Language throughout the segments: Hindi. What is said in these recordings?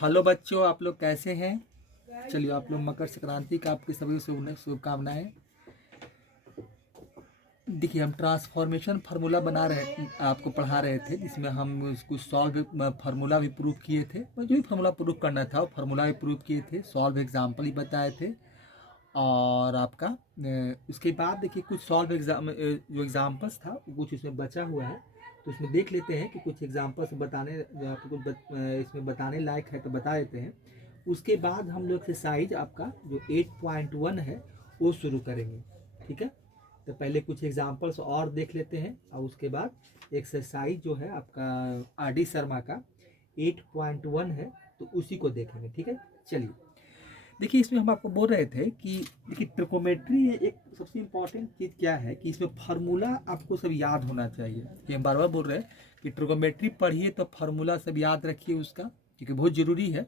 हेलो बच्चों, आप लोग कैसे हैं। चलिए, आप लोग मकर संक्रांति का आपके सभी शुभकामनाएं। देखिए, हम ट्रांसफॉर्मेशन फार्मूला बना रहे आपको पढ़ा रहे थे, जिसमें हम उसको सॉल्व फार्मूला भी प्रूव किए थे। जो भी फार्मूला प्रूव करना था वो फार्मूला भी प्रूव किए थे, सॉल्व एग्जाम्पल ही बताए थे। और आपका उसके बाद देखिए कुछ सॉल्व जो एग्जाम्पल्स था कुछ इसमें बचा हुआ है, तो उसमें देख लेते हैं कि कुछ एग्जाम्पल्स बताने जो आपको कुछ इसमें बताने लायक है तो बता देते हैं। उसके बाद हम लोग एक्सरसाइज आपका जो 8.1 है वो शुरू करेंगे। ठीक है, तो पहले कुछ एग्जाम्पल्स और देख लेते हैं और उसके बाद एक्सरसाइज जो है आपका आर डी शर्मा का 8.1 है तो उसी को देखेंगे। ठीक है, चलिए। देखिए, इसमें हम आपको बोल रहे थे कि देखिए ट्रिकोमेट्री एक सबसे इम्पॉर्टेंट चीज़ क्या है कि इसमें फार्मूला आपको सब याद होना चाहिए। कि हम बार बार बोल रहे हैं कि ट्रिकोमेट्री पढ़िए तो फार्मूला सब याद रखिए उसका, क्योंकि बहुत ज़रूरी है।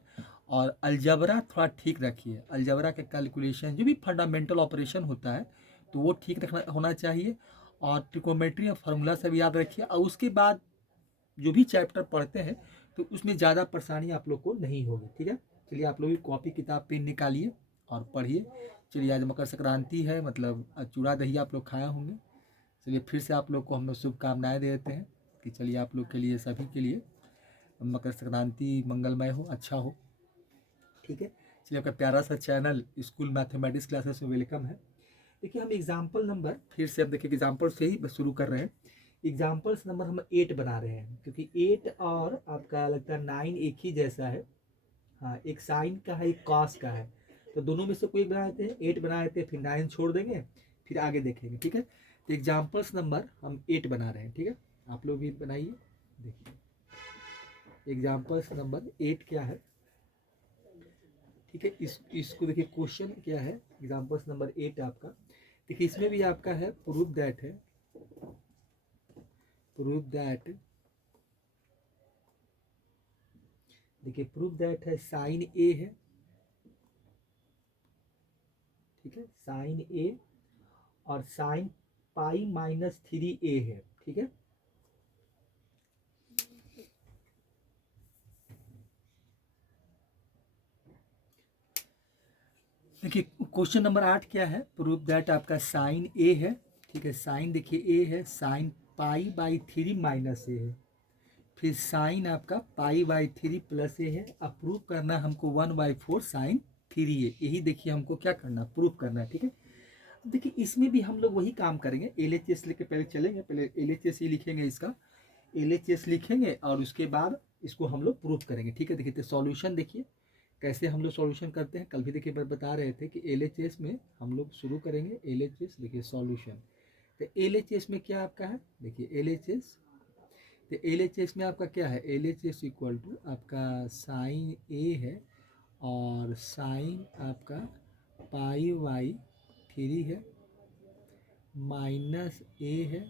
और अलजबरा थोड़ा ठीक रखिए, अलजबरा के कैलकुलेशन जो भी फंडामेंटल ऑपरेशन होता है तो वो ठीक रखना होना चाहिए। और ट्रिकोमेट्री और फार्मूला सब याद रखिए, और उसके बाद जो भी चैप्टर पढ़ते हैं तो उसमें ज़्यादा परेशानी आप लोग को नहीं होगी। ठीक है, चलिए आप लोग भी कॉपी किताब पेन निकालिए और पढ़िए। चलिए, आज मकर संक्रांति है, मतलब आज चूड़ा दही आप लोग खाया होंगे। चलिए, फिर से आप लोग को हम लोग शुभकामनाएँ दे देते हैं कि चलिए आप लोग के लिए, सभी के लिए मकर संक्रांति मंगलमय हो, अच्छा हो। ठीक है, चलिए, आपका प्यारा सा चैनल स्कूल मैथमेटिक्स क्लासेस में वेलकम है। देखिए, हम एग्जाम्पल नंबर फिर से अब देखिए एग्जाम्पल से ही शुरू कर रहे हैं। एग्जाम्पल्स नंबर हम 8 बना रहे हैं, क्योंकि 8 और आपका लगता है 9 एक ही जैसा है। हाँ, एक साइन का है, एक कॉस का है, तो दोनों में से कोई बना देते हैं। 8 बना देते हैं, फिर 9 छोड़ देंगे, फिर आगे देखेंगे। ठीक है, तो एग्जाम्पल्स नंबर हम 8 बना रहे हैं। ठीक है, आप लोग भी बनाइए। देखिए, एग्जाम्पल्स नंबर 8 क्या है। ठीक है, इसको देखिए, क्वेश्चन क्या है एग्जाम्पल्स नंबर 8 आपका। देखिए, इसमें भी आपका है प्रूव दैट है, प्रूव दैट। देखिए, प्रूव दैट है साइन ए है। ठीक है, साइन ए और साइन पाई माइनस 3a है। ठीक है, देखिए क्वेश्चन नंबर 8 क्या है। प्रूव दैट आपका साइन ए है। ठीक है, साइन देखिए ए है, साइन पाई बाई 3 माइनस ए है, फिर साइन आपका पाई बाई 3 प्लस ए है। अब प्रूव करना हमको 1/4 साइन 3a, यही देखिए हमको क्या करना, प्रूव करना है। ठीक है, देखिए इसमें भी हम लोग वही काम करेंगे। एल एच एस लेके पहले चलेंगे, पहले एल एच एस ही लिखेंगे, इसका एल एच एस लिखेंगे और उसके बाद इसको हम लोग प्रूव करेंगे। ठीक है, देखिए तो सॉल्यूशन देखिए कैसे हम लोग सॉल्यूशन करते हैं। कल भी देखिए बता रहे थे कि एल एच एस में हम लोग शुरू करेंगे। एल एच एस देखिए सॉल्यूशन, तो एल एच एस में क्या आपका है, देखिए एल एच एस, तो एल एच एस में आपका क्या है, L H S equal to आपका साइन ए है और साइन आपका पाई वाई 3 है माइनस ए है,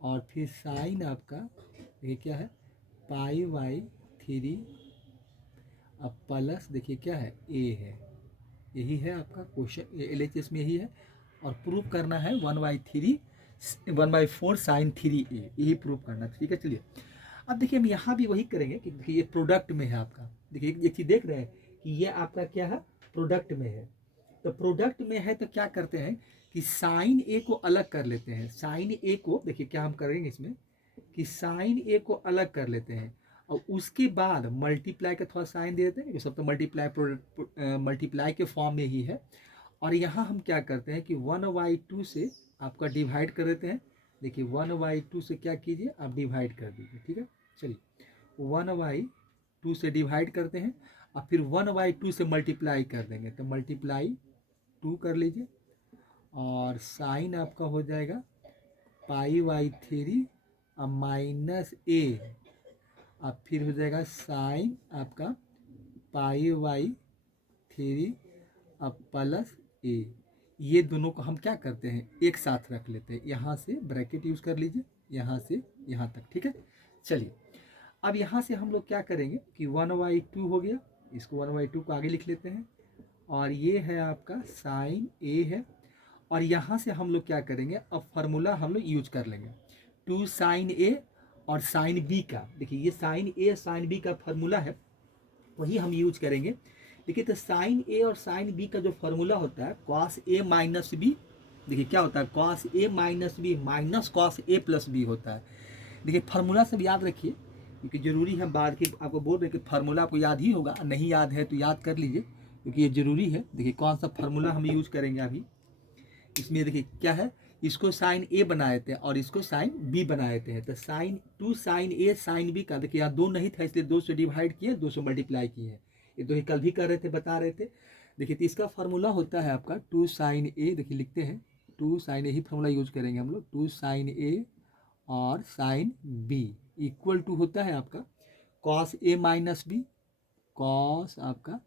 और फिर साइन आपका देखिए क्या है, पाई बाई 3, अब प्लस देखिए क्या है, ए है। यही है आपका क्वेश्चन, एल एच एस में यही है। और प्रूव करना है 1/4 साइन 3a, यही प्रूव करना है। ठीक है, चलिए अब देखिए हम यहाँ भी वही करेंगे कि देखिए ये प्रोडक्ट में है आपका। देखिए एक चीज़ देख रहे हैं कि ये आपका क्या है, प्रोडक्ट में है। तो प्रोडक्ट में है तो क्या करते हैं कि साइन ए को अलग कर लेते हैं। साइन ए को देखिए क्या हम करेंगे इसमें कि साइन ए को अलग कर लेते हैं और उसके बाद मल्टीप्लाई का थोड़ा साइन दे देते हैं, क्योंकि सब तो मल्टीप्लाई के फॉर्म में ही है। और यहाँ हम क्या करते हैं कि 1/2 से आपका डिवाइड कर देते हैं। देखिए 1/2 से क्या कीजिए, आप डिवाइड कर दीजिए। ठीक है, चलिए 1/2 से डिवाइड करते हैं और फिर 1/2 से मल्टीप्लाई कर देंगे, तो मल्टीप्लाई 2 कर लीजिए और साइन आपका हो जाएगा पाई/3 अब माइनस ए, अब फिर हो जाएगा साइन आपका पाई/3 अब प्लस ए। ये दोनों को हम क्या करते हैं, एक साथ रख लेते हैं। यहाँ से ब्रैकेट यूज़ कर लीजिए, यहाँ से यहाँ तक। ठीक है, चलिए अब यहाँ से हम लोग क्या करेंगे कि 1/2 हो गया, इसको 1/2 को आगे लिख लेते हैं और ये है आपका साइन ए है। और यहाँ से हम लोग क्या करेंगे, अब फार्मूला हम लोग यूज कर लेंगे 2 साइन ए और साइन बी का। देखिए ये साइन ए साइन बी का फार्मूला है, वही हम यूज करेंगे। देखिए तो साइन ए और साइन बी का जो फॉर्मूला होता है कॉस ए माइनस बी, देखिए क्या होता है cos A minus B minus cos A plus B होता है। देखिए फार्मूला सब याद रखिए क्योंकि ज़रूरी है, बाद के आपको बोल रहे कि फार्मूला आपको याद ही होगा, नहीं याद है तो याद कर लीजिए क्योंकि ये ज़रूरी है। देखिए कौन सा फार्मूला हम यूज करेंगे अभी इसमें, देखिए क्या है, इसको साइन ए बनाए थे और इसको साइन बी बनाए थे, तो sign to sign A sine B का देखिए यहाँ 2 नहीं था इसलिए 2 से डिवाइड किए 2 से मल्टीप्लाई किए हैं, ये तो कल भी कर रहे थे बता रहे थे। देखिए तो इसका फार्मूला होता है आपका 2 साइन ए, देखिए लिखते हैं 2 साइन ए ही फार्मूला यूज करेंगे हम लोग, 2 साइन ए और साइन बी इक्वल टू होता है आपका cos A minus B, cos आपका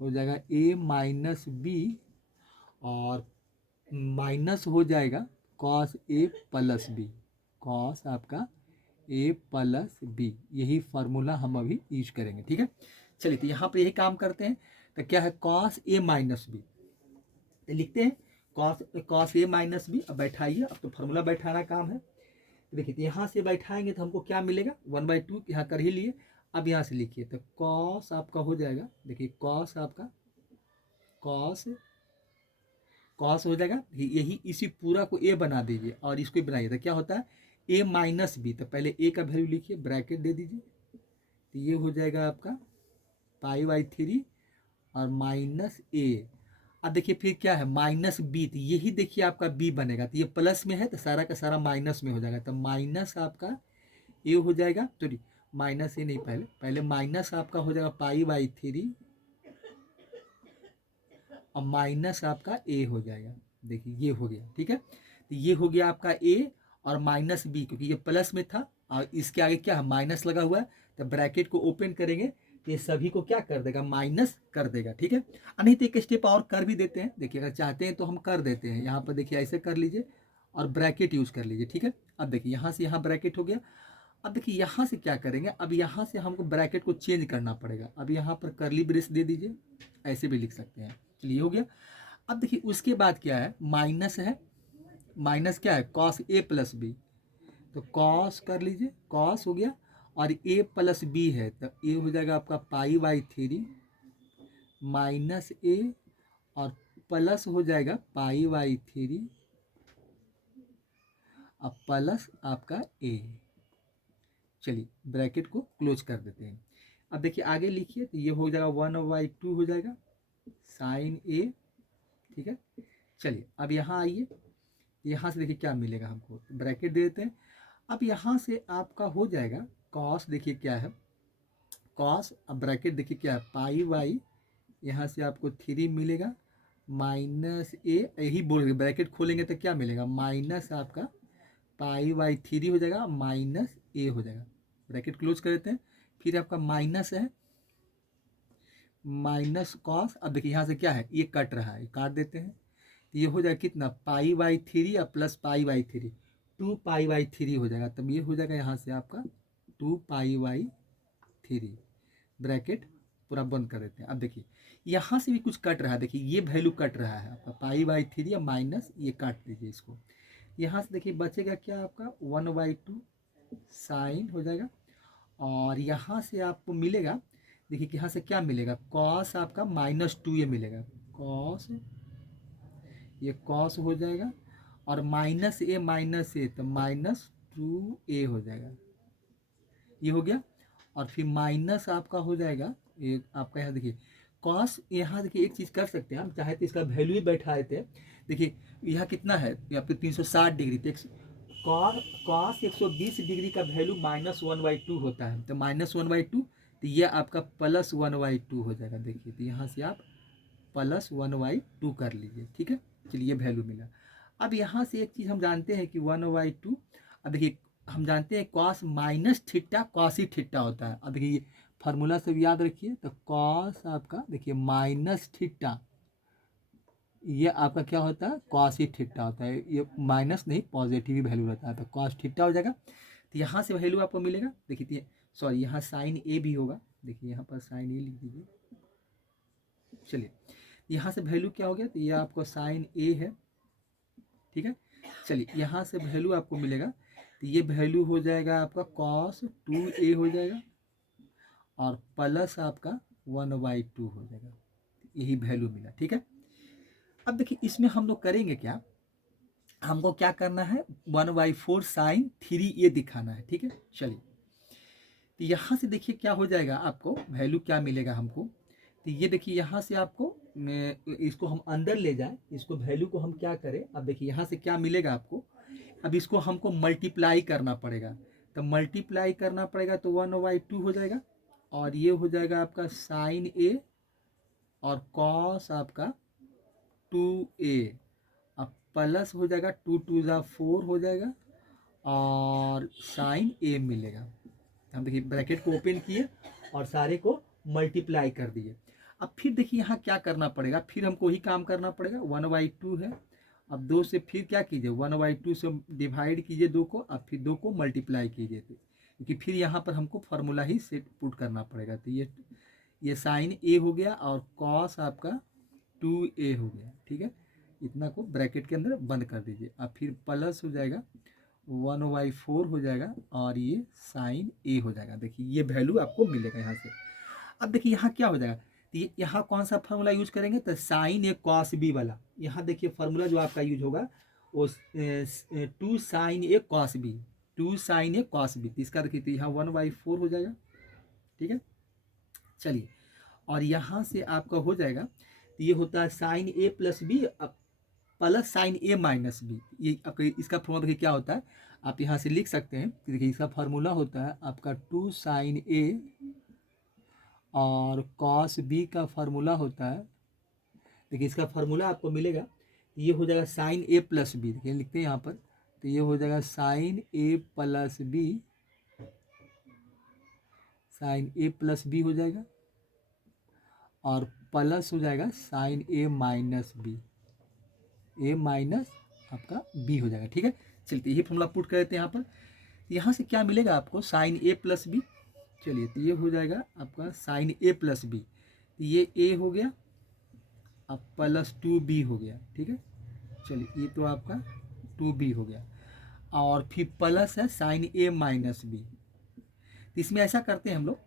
हो जाएगा ए माइनस बी और माइनस हो जाएगा cos A plus B, cos आपका ए प्लस बी, यही फार्मूला हम अभी यूज करेंगे। ठीक है, चलिए तो यहाँ पे यही काम करते हैं। तो क्या है कॉस ए माइनस बी, तो लिखते हैं कॉस ए माइनस बी। अब बैठाइए, अब तो फार्मूला बैठाना काम है। देखिए तो यहाँ से बैठाएंगे तो हमको क्या मिलेगा 1/2 यहाँ कर ही लिए। अब यहाँ से लिखिए तो कॉस आपका हो जाएगा, देखिए कॉस आपका कॉस हो जाएगा, यही इसी पूरा को ए बना दीजिए और इसको बनाइए तो क्या होता है ए माइनस बी, तो पहले ए का वैल्यू लिखिए ब्रैकेट दे दीजिए, तो ये हो जाएगा आपका π/3 और माइनस ए। अब देखिए फिर क्या है माइनस बी, तो यही देखिए आपका बी बनेगा, तो ये प्लस में है तो सारा का सारा माइनस में हो जाएगा, तो माइनस आपका ए हो जाएगा, सॉरी माइनस ए नहीं, पहले माइनस आपका हो जाएगा π/3 और माइनस आपका ए हो जाएगा, देखिए ये हो गया। ठीक है, तो ये हो गया आपका ए और माइनस बी, क्योंकि ये प्लस में था और इसके आगे क्या है माइनस लगा हुआ है, तो ब्रैकेट को ओपन करेंगे तो ये सभी को क्या कर देगा माइनस कर देगा। ठीक है, नहीं तो एक स्टेप और कर भी देते हैं, देखिए अगर चाहते हैं तो हम कर देते हैं, यहाँ पर देखिए ऐसे कर लीजिए और ब्रैकेट यूज कर लीजिए। ठीक है, अब देखिए यहाँ से यहाँ ब्रैकेट हो गया। अब देखिए यहाँ से क्या करेंगे, अब यहाँ से हमको ब्रैकेट को चेंज करना पड़ेगा, अब यहाँ पर करली ब्रेस दे दीजिए, ऐसे भी लिख सकते हैं, चलिए हो गया। अब देखिए उसके बाद क्या है माइनस है, माइनस क्या है कॉस ए प्लस बी, तो कॉस कर लीजिए, कॉस हो गया और ए प्लस बी है तो ए हो जाएगा आपका π/3 माइनस ए और प्लस हो जाएगा π/3 और प्लस आपका ए। चलिए ब्रैकेट को क्लोज कर देते हैं। अब देखिए आगे लिखिए तो ये हो जाएगा 1/2 हो जाएगा साइन ए। ठीक है, चलिए अब यहाँ आइए, यहाँ से देखिए क्या मिलेगा हमको, ब्रैकेट दे देते हैं। अब यहाँ से आपका हो जाएगा कॉस, देखिए क्या है कॉस, अब ब्रैकेट देखिए क्या है π/, यहाँ से आपको 3 मिलेगा माइनस ए, यही बोल ब्रैकेट खोलेंगे तो क्या मिलेगा माइनस आपका π/3 हो जाएगा माइनस ए हो जाएगा, ब्रैकेट क्लोज कर देते हैं। फिर आपका माइनस है माइनस कॉस, अब देखिए यहाँ से क्या है ये कट रहा है, ये काट देते हैं, तो ये हो जाएगा कितना π/3 या प्लस π/3 2π/3 हो जाएगा, तब ये हो जाएगा यहाँ से आपका 2π/3, ब्रैकेट पूरा बंद कर देते हैं। अब देखिए यहाँ से भी कुछ कट रहा है, देखिए ये वैल्यू कट रहा है आपका π/3 या माइनस, ये काट दीजिए इसको। यहाँ से देखिए बचेगा क्या आपका 1/2 साइन हो जाएगा और यहाँ से आपको मिलेगा, देखिए कि यहाँ से क्या मिलेगा कॉस आपका -2 ये मिलेगा, कॉस, ये कॉस हो जाएगा और माइनस ए तो -2a हो जाएगा, ये हो गया। और फिर माइनस आपका हो जाएगा ये आपका, यहाँ देखिए कॉस, यहाँ देखिए एक चीज़ कर सकते हैं हम चाहे तो इसका वैल्यू ही बैठा देते हैं। देखिए यहाँ कितना है यहाँ पे 360 डिग्री, कॉस 120 डिग्री का वैल्यू -1/2 होता है, तो -1/2 तो ये आपका +1/2 हो जाएगा। देखिए तो यहाँ से आप +1/2 कर लीजिए। ठीक है, चलिए ये वैल्यू मिला। अब यहाँ से एक चीज़ हम जानते हैं कि 1/2, अब देखिए हम जानते हैं कॉस माइनस थीटा कॉस ही थीटा होता है। अब देखिए फार्मूला से भी याद रखिए, तो कॉस आपका देखिए माइनस थीटा, ये आपका क्या होता है कॉस ही थीटा होता है, ये माइनस नहीं पॉजिटिव ही वैल्यू रहता है, तो कॉस थीटा हो जाएगा। तो यहाँ से वैल्यू आपको मिलेगा, देखिए सॉरी यहाँ साइन ए भी होगा, देखिए यहाँ पर साइन ए लिख दीजिए। चलिए यहाँ से वैल्यू क्या हो गया, तो ये आपको साइन ए है। ठीक है, चलिए यहाँ से वैल्यू आपको मिलेगा, तो ये वैल्यू हो जाएगा आपका cos 2a हो जाएगा और प्लस आपका 1/2 हो जाएगा, यही वैल्यू मिला। ठीक है, अब देखिए इसमें हम लोग करेंगे क्या, हमको क्या करना है 1/4 साइन 3 ये दिखाना है। ठीक है, चलिए तो यहाँ से देखिए क्या हो जाएगा, आपको वैल्यू क्या मिलेगा हमको। तो ये देखिए यहाँ से आपको इसको हम अंदर ले जाएं, इसको वैल्यू को हम क्या करें, अब देखिए यहाँ से क्या मिलेगा आपको। अब इसको हमको मल्टीप्लाई करना पड़ेगा, तो मल्टीप्लाई करना पड़ेगा तो 1/2 हो जाएगा, और ये हो जाएगा आपका साइन ए और कॉस आपका 2a, अब प्लस हो जाएगा 2 2 4 हो जाएगा, और साइन ए मिलेगा। हम देखिए ब्रैकेट को ओपन किए और सारे को मल्टीप्लाई कर दिए। अब फिर देखिए यहाँ क्या करना पड़ेगा, फिर हमको ही काम करना पड़ेगा। 1/2 है, अब 2 से फिर क्या कीजिए 1/2 से डिवाइड कीजिए 2 को, अब फिर 2 को मल्टीप्लाई कीजिए, क्योंकि फिर यहाँ पर हमको फार्मूला ही सेट पुट करना पड़ेगा। तो ये साइन ए हो गया और कॉस आपका 2a हो गया। ठीक है, इतना को ब्रैकेट के अंदर बंद कर दीजिए, अब फिर प्लस हो जाएगा 1/4 हो जाएगा, और ये साइन ए हो जाएगा। देखिए ये वैल्यू आपको मिलेगा यहाँ से। अब देखिए यहाँ क्या हो जाएगा, तो यहाँ कौन सा फार्मूला यूज करेंगे, तो साइन ए कॉस बी वाला। यहाँ देखिए फार्मूला जो आपका यूज होगा वो 2 साइन ए कॉस बी, 2 साइन ए कॉस बी। इसका देखिए तो यहाँ 1/4 हो जाएगा। ठीक है, चलिए और यहाँ से आपका हो जाएगा, तो ये होता है sign A plus B plus sign A minus B. ये आपका इसका फॉर्मूला देखिए क्या होता है, आप यहाँ से लिख सकते हैं। देखिए इसका फार्मूला होता है आपका 2 साइन ए, और कॉस बी का फार्मूला होता है, देखिए इसका फार्मूला आपको मिलेगा, ये हो जाएगा साइन ए प्लस बी। देखिए लिखते हैं यहाँ पर, तो ये हो जाएगा sign A plus B, sine A plus B हो जाएगा, और प्लस हो जाएगा sign A minus B, A minus आपका बी हो जाएगा। ठीक है, चलिए यही फॉर्मूला पुट कर देते हैं यहाँ पर। यहाँ से क्या मिलेगा आपको, साइन ए प्लस बी। चलिए तो ये हो जाएगा आपका साइन ए प्लस बी, तो ये ए हो गया, अब प्लस 2b हो गया। ठीक है, चलिए ये तो आपका 2b हो गया, और फिर प्लस है साइन ए माइनस बी। तो इसमें ऐसा करते हैं हम लोग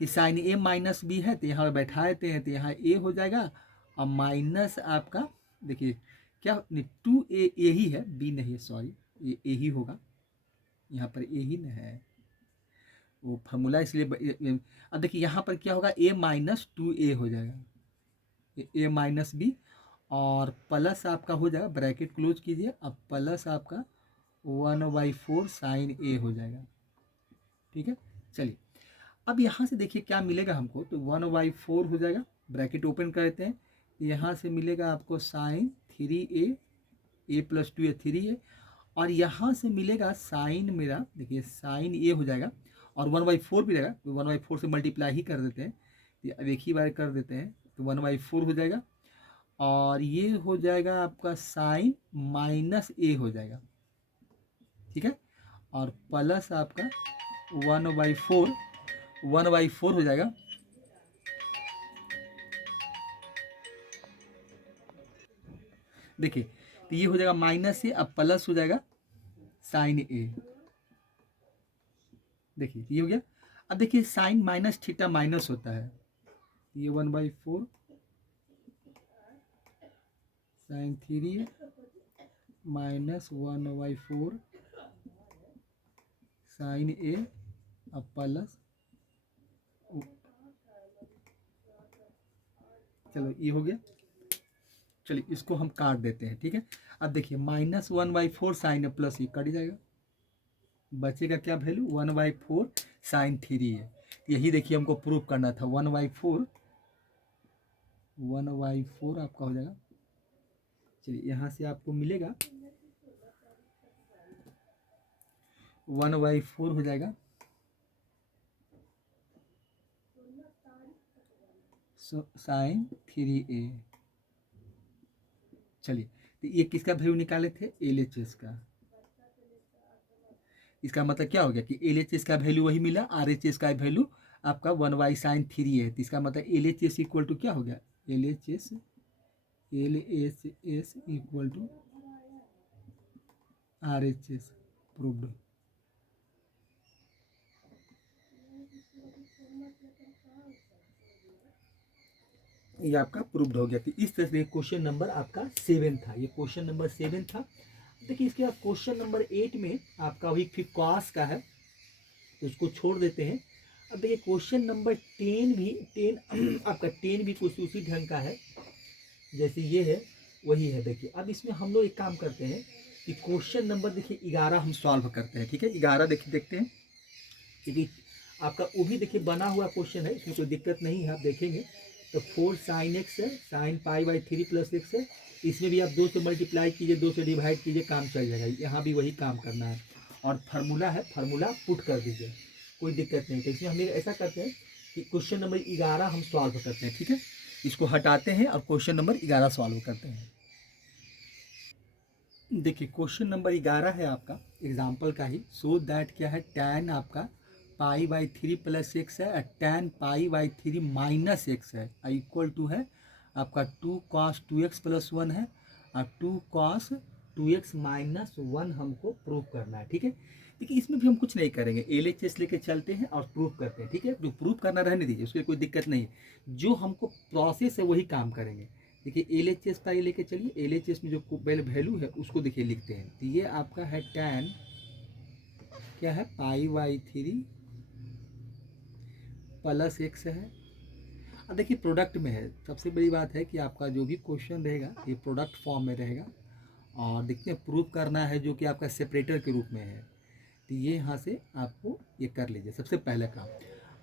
कि साइन ए माइनस बी है तो यहाँ पर बैठा देते हैं, तो यहाँ ए हो जाएगा, और माइनस आपका देखिए क्या 2a, ए ही है, बी नहीं है, सॉरी ये ए ही होगा, यहाँ पर ए ही न है वो फार्मूला, इसलिए अब देखिए यहाँ पर क्या होगा, a-2a हो जाएगा, ए माइनस बी, और प्लस आपका हो जाएगा, ब्रैकेट क्लोज कीजिए, अब प्लस आपका 1/4 साइन ए हो जाएगा। ठीक है, चलिए अब यहाँ से देखिए क्या मिलेगा हमको, तो 1/4 हो जाएगा, ब्रैकेट ओपन कर देते हैं, यहाँ से मिलेगा आपको sign 3a, a + 2a 3a, और यहाँ से मिलेगा साइन मेरा, देखिए साइन ए हो जाएगा, और 1/4 भी रहेगा, तो 1/4 से मल्टीप्लाई ही कर देते हैं, अब एक ही बार कर देते हैं, तो 1/4 हो जाएगा, और ये हो जाएगा आपका साइन माइनस ए हो जाएगा। ठीक है, और प्लस आपका 1/4 हो जाएगा, देखिए तो ये हो जाएगा माइनस ए, अब प्लस हो जाएगा साइन ए। देखिए ये हो गया, अब देखिए साइन माइनस थीटा माइनस होता है, ये 1/4 साइन 3 माइनस 1/4 साइन ए, अब प्लस, चलो ये हो गया, चलिए इसको हम काट देते हैं। ठीक है, अब देखिए -1/4 साइन ए प्लस ये कट जाएगा, बचेगा क्या वैल्यू, 1/4 साइन 3 है। यही देखिए हमको प्रूव करना था, 1/4 आपका हो जाएगा। चलिए यहाँ से आपको मिलेगा 1/4 हो जाएगा, साइन 3a। चलिए तो ये किसका वैल्यू निकाले थे, LHS का। इसका मतलब क्या हो गया कि LHS का वैल्यू वही मिला, RHS का वैल्यू आपका 1/sin3 है, तो इसका मतलब LHS इक्वल टू क्या हो गया, LHS equal to RHS proved. ये आपका प्रूव्ड हो गया। तो इस तरह से क्वेश्चन नंबर आपका 7 था, ये क्वेश्चन नंबर 7 था। देखिए इसके बाद क्वेश्चन नंबर 8 में आपका वही फिर कॉस का है, तो उसको छोड़ देते हैं। अब देखिए क्वेश्चन नंबर 10 भी 10 आपका 10 भी कुछ उसी ढंग का है जैसे ये है वही है। देखिए अब इसमें हम लोग एक काम करते हैं कि क्वेश्चन नंबर देखिए 11 हम सॉल्व करते हैं, ठीक है। 11 देखिए देखते हैं, क्योंकि आपका वो भी देखिए बना हुआ क्वेश्चन है, इसमें कोई दिक्कत नहीं है। आप देखेंगे तो 4 sin x है, sin pi by 3 plus x है। इसमें भी आप 2 से मल्टीप्लाई कीजिए, 2 से डिवाइड कीजिए, काम चल जाएगा। यहाँ भी वही काम करना है और फार्मूला है, फार्मूला पुट कर दीजिए, कोई दिक्कत नहीं। तो इसमें हम ऐसा करते हैं कि क्वेश्चन नंबर 11 हम सॉल्व करते हैं, ठीक है। इसको हटाते हैं और क्वेश्चन नंबर 11 सॉल्व करते हैं। देखिए क्वेश्चन नंबर 11 है आपका एग्जाम्पल का ही। सो दैट क्या है, tan आपका पाई बाई 3 प्लस एक्स है, tan pi by 3 minus x है, इक्वल टू है आपका 2 कॉस 2x प्लस 1 है, और 2 कॉस 2x माइनस 1 हमको प्रूव करना है, ठीक है। देखिए इसमें भी हम कुछ नहीं करेंगे, LHS लेके चलते हैं और प्रूव करते हैं, ठीक है। जो प्रूव करना रहने दीजिए, उसके कोई दिक्कत नहीं है। जो हमको प्रोसेस है वही काम करेंगे। देखिए LHS का ये लेके चलिए, LHS में जो पहले वैल्यू है उसको देखिए लिखते हैं। तो ये आपका है tan क्या है पाई बाई 3 प्लस एक्स है। अब देखिए प्रोडक्ट में है, सबसे बड़ी बात है कि आपका जो भी क्वेश्चन रहेगा ये प्रोडक्ट फॉर्म में रहेगा, और देखते हैं प्रूव करना है जो कि आपका सेपरेटर के रूप में है। तो ये यहाँ से आपको ये कर लीजिए सबसे पहले काम।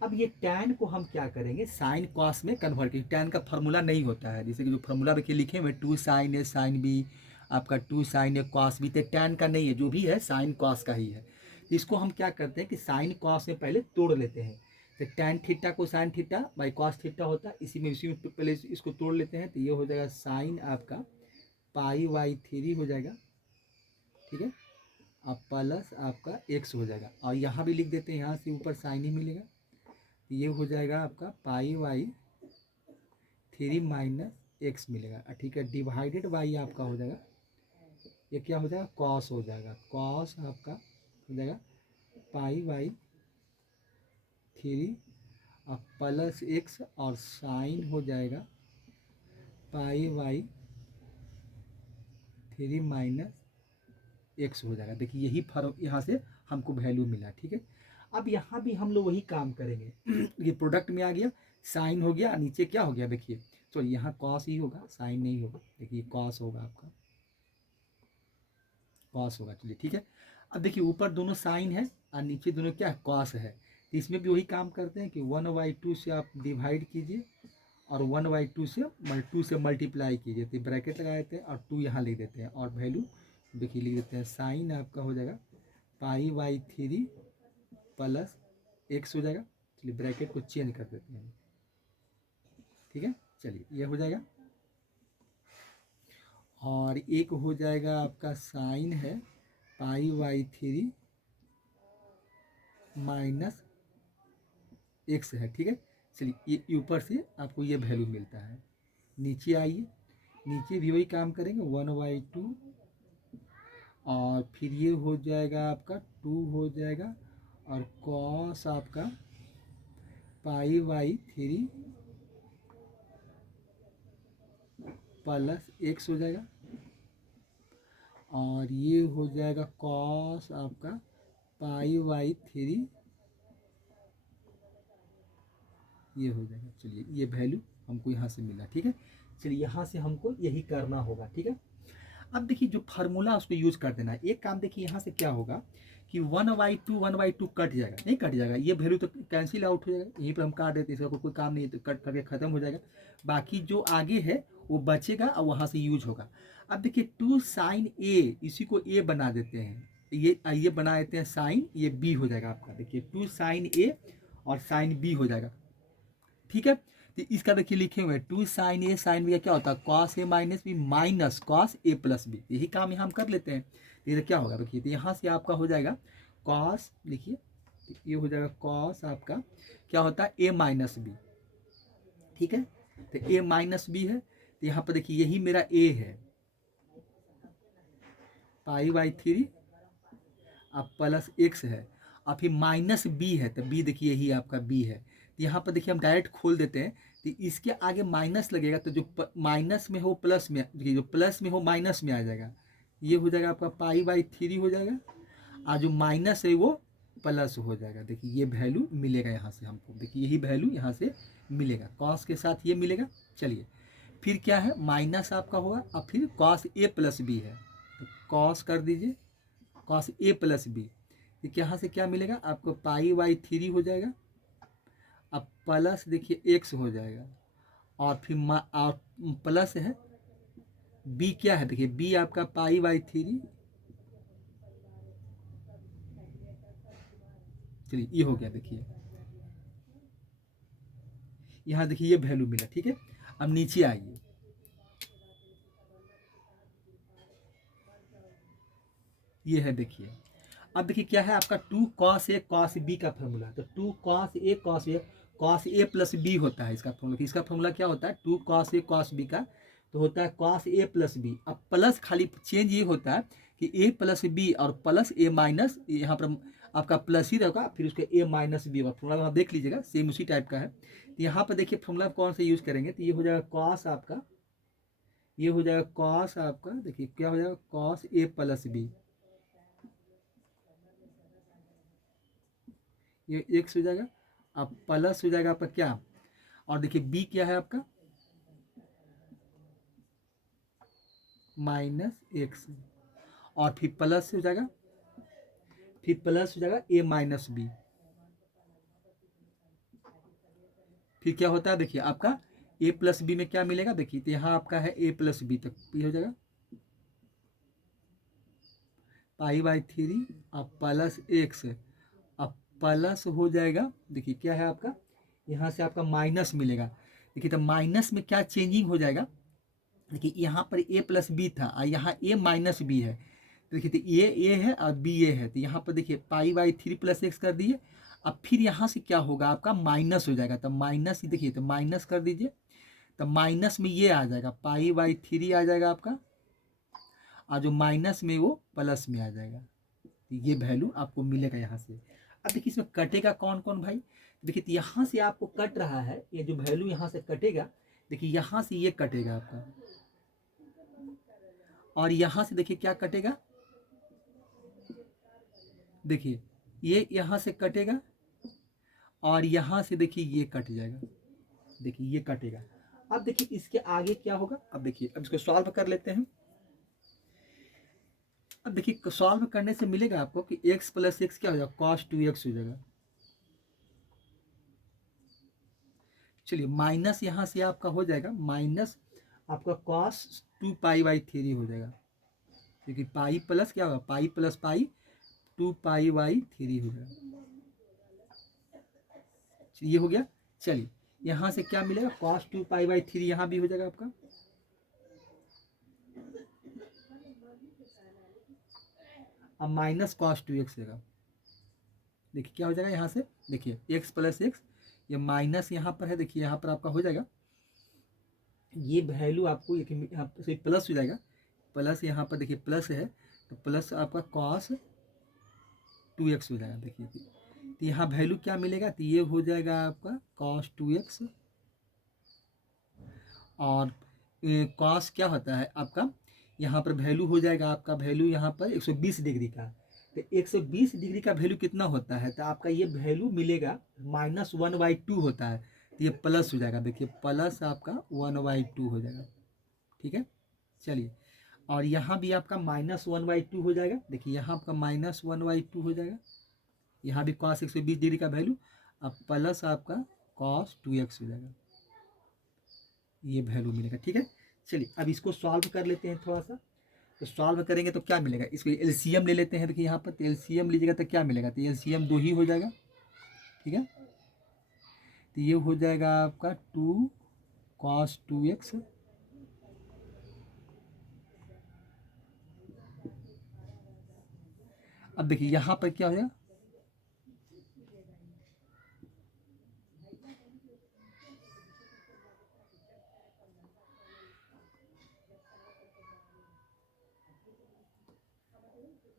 अब ये tan को हम क्या करेंगे, साइन कॉस में कन्वर्ट करेंगे। tan का फार्मूला नहीं होता है, जैसे कि जो फार्मूला देखिए लिखे हुए 2 sin a sin b, आपका 2 sin a cos b, तो tan का नहीं है, जो भी है साइन कॉस का ही है। तो इसको हम क्या करते हैं कि साइन कॉस में पहले तोड़ लेते हैं। तो tan थीटा को sine theta by cos theta होता है, इसी में पहले इसको तोड़ लेते हैं। तो ये हो जाएगा साइन आपका पाई बाई 3 हो जाएगा, ठीक है, अब प्लस आपका x हो जाएगा, और यहाँ भी लिख देते हैं, यहाँ से ऊपर साइन ही मिलेगा। ये हो जाएगा आपका पाई बाई 3 माइनस एक्स मिलेगा, ठीक है। डिवाइडेड बाई आपका हो जाएगा, ये क्या हो जाएगा, कॉस हो जाएगा। कॉस आपका हो जाएगा पाई बाई 3 और प्लस एक्स, और साइन हो जाएगा पाई बाई 3 माइनस एक्स हो जाएगा। देखिए यही फर्क यहाँ से हमको वैल्यू मिला, ठीक है। अब यहाँ भी हम लोग वही काम करेंगे। ये प्रोडक्ट में आ गया, साइन हो गया, नीचे क्या हो गया देखिए, तो यहाँ कॉस ही होगा, साइन नहीं होगा। देखिए कॉस होगा, आपका कॉस होगा, चलिए ठीक है। अब देखिए ऊपर दोनों साइन है और नीचे दोनों क्या है, कॉस है। तो इसमें भी वही काम करते हैं कि 1/2 से आप डिवाइड कीजिए और 1/2 से 2 से मल्टीप्लाई कीजिए। तो ब्रैकेट लगा देते हैं और 2 यहाँ लिख देते हैं, और वैल्यू देखिए लिख देते हैं। साइन आपका हो जाएगा पाई बाई 3 प्लस एक्स हो जाएगा। चलिए ब्रैकेट को चेंज कर देते हैं, ठीक है। चलिए ये हो जाएगा, और एक हो जाएगा आपका साइन है पाई बाई 3 माइनस एक्स है, ठीक है। चलिए ये ऊपर से आपको ये वैल्यू मिलता है। नीचे आइए, नीचे भी वही काम करेंगे, 1/2 और फिर ये हो जाएगा आपका 2 हो जाएगा, और कॉस आपका पाई बाई 3 प्लस एक्स हो जाएगा, और ये हो जाएगा कॉस आपका पाई बाई 3 ये हो जाएगा। चलिए ये वैल्यू हमको यहाँ से मिला, ठीक है। चलिए यहाँ से हमको यही करना होगा, ठीक है। अब देखिए जो फार्मूला उसको यूज कर देना है। एक काम देखिए यहाँ से क्या होगा कि 1/2 कट जाएगा, नहीं कट जाएगा, ये वैल्यू तो कैंसिल आउट हो जाएगा, यहीं पर हम काट देते हैं, इसका कोई काम नहीं है, तो कट करके खत्म हो जाएगा। बाकी जो आगे है वो बचेगा और वहाँ से यूज होगा। अब देखिए 2 sin a, इसी को a बना देते हैं, ये बना देते हैं साइन, ये b हो जाएगा आपका। देखिए 2 sin a और साइन b हो जाएगा, ठीक है। तो इसका देखिए लिखे हुए 2 sin a sin b क्या होता है, cos a minus B minus cos a plus B. यही काम यहाँ हम कर लेते हैं। तो ये क्या होगा देखिए, तो यहाँ से आपका हो जाएगा cos, लिखिए ये हो जाएगा cos आपका क्या होता है a माइनस बी, ठीक है। तो a माइनस बी है, तो यहाँ पर देखिए यही मेरा a है पाई बाई 3 अब प्लस एक्स है, और फिर माइनस बी है, तो बी देखिए यही आपका बी है। तो यहाँ पर देखिए हम डायरेक्ट खोल देते हैं, तो इसके आगे माइनस लगेगा तो जो माइनस में हो प्लस में, देखिए जो प्लस में हो माइनस में आ जाएगा, ये हो जाएगा आपका पाई बाई 3 हो जाएगा, और जो माइनस है वो प्लस हो जाएगा। देखिए ये वैल्यू मिलेगा यहाँ से हमको, देखिए यही वैल्यू यहाँ से मिलेगा, कॉस के साथ ये मिलेगा। चलिए फिर क्या है, माइनस आपका होगा, और फिर कॉस ए प्लस बी है, तो कॉस कर दीजिए कॉस ए प्लस बी, तो यहाँ से क्या मिलेगा आपको, पाई बाई 3 हो जाएगा, अब प्लस देखिए एक्स हो जाएगा, और फिर और प्लस है बी, क्या है देखिए बी आपका पाई बाई 3, चलिए ये हो गया। देखिए यहाँ देखिए ये वैल्यू मिला, ठीक है। अब नीचे आइए, ये है देखिए, अब देखिए क्या है आपका 2 कॉस ए कॉस बी का फॉर्मूला, तो 2 कॉस ए प्लस बी होता है इसका फॉर्मूला। इसका फॉर्मूला क्या होता है, 2 कॉस ए कॉस बी का तो होता है कॉस ए प्लस बी। अब प्लस खाली चेंज ये होता है कि ए प्लस बी और प्लस ए माइनस, यहाँ पर आपका प्लस ही रहेगा, फिर उसका ए माइनस बी होगा। फॉर्मूला आप देख लीजिएगा, सेम उसी टाइप का है। तो यहाँ पर देखिए फॉर्मूला कौन सा यूज़ करेंगे, तो ये हो जाएगा कॉस आपका, ये हो जाएगा कॉस आपका, देखिए क्या हो जाएगा कॉस ए प्लस बी, ये एक्स हो जाएगा, अब प्लस हो जाएगा आपका क्या, और देखिए बी क्या है आपका माइनस एक्स, और फिर प्लस हो जाएगा, फिर प्लस हो जाएगा ए माइनस बी, फिर क्या होता है देखिए आपका ए प्लस बी में क्या मिलेगा, देखिए तो यहाँ आपका है ए प्लस बी, तक ये हो जाएगा पाई बाई 3 अब प्लस एक्स, अब प्लस हो जाएगा, देखिए क्या है आपका यहाँ से आपका माइनस मिलेगा। देखिए तो माइनस में क्या चेंजिंग हो जाएगा, देखिए यहाँ पर ए प्लस बी था और यहाँ ए माइनस बी है, तो देखिए तो ए है और बी ए है, तो यहाँ पर देखिए पाई बाई 3 प्लस एक्स कर दिए। अब फिर यहाँ से क्या होगा आपका माइनस हो जाएगा, तो माइनस ही देखिए तो माइनस कर दीजिए, तो माइनस में ये आ जाएगा पाई बाई 3 आ जाएगा आपका, और जो माइनस में वो प्लस में आ जाएगा, तो ये वैल्यू आपको मिलेगा यहाँ से। अब देखिए इसमें कटेगा कौन कौन भाई, देखिए तो यहाँ से आपको कट रहा है, ये जो वैल्यू यहाँ से कटेगा, देखिए यहाँ से ये कटेगा आपका, और यहाँ से देखिए क्या कटेगा, देखिए ये यहाँ से कटेगा, और यहाँ से देखिए ये कट जाएगा, देखिए ये कटेगा। अब देखिए इसके आगे क्या होगा, अब देखिए अब इसको सॉल्व कर लेते हैं। अब देखिए सॉल्व करने से मिलेगा आपको कि x प्लस एक्स क्या हो जाएगा कॉस 2x हो जाएगा। चलिए माइनस यहाँ से आपका हो जाएगा माइनस आपका कॉस 2 पाई बाई 3 हो जाएगा, क्योंकि पाई प्लस क्या होगा pi plus pi 2 pi by 3 हो जाएगा, ये हो गया। चलिए यहाँ से क्या मिलेगा कॉस 2 पाई बाई 3 यहाँ भी हो जाएगा आपका, अब माइनस कॉस 2x देगा, देखिए क्या हो जाएगा यहाँ से, देखिए x प्लस एक्स, ये माइनस यहाँ पर है, देखिए यहाँ पर आपका हो जाएगा, ये वैल्यू आपको यहाँ से प्लस हो जाएगा, प्लस यहाँ पर देखिए प्लस है, तो प्लस आपका कॉस 2x हो जाएगा। देखिए तो यहाँ वैल्यू क्या मिलेगा, तो ये हो जाएगा आपका कॉस 2x, और कॉस क्या होता है आपका, यहाँ पर वैल्यू हो जाएगा आपका वैल्यू यहाँ पर 120 डिग्री का, तो 120 डिग्री का वैल्यू कितना होता है, तो आपका ये वैल्यू मिलेगा -1/2 होता है, तो ये प्लस हो जाएगा, देखिए प्लस आपका 1/2 हो जाएगा, ठीक है। चलिए और यहाँ भी आपका -1/2 हो जाएगा, देखिए यहाँ आपका -1/2 हो जाएगा, यहाँ भी कॉस 120 डिग्री का वैल्यू, अब प्लस आपका कॉस 2x हो जाएगा, ये वैल्यू मिलेगा, ठीक है। चलिए अब इसको सॉल्व कर लेते हैं थोड़ा सा, तो सॉल्व करेंगे तो क्या मिलेगा, इसको एलसीएम ले लेते हैं, देखिए यहाँ पर तो एलसीएम लीजिएगा तो क्या मिलेगा, तो एलसीएम 2 ही हो जाएगा, ठीक है। तो ये हो जाएगा आपका 2 कॉस 2x, अब देखिए यहाँ पर क्या हो जाएगा,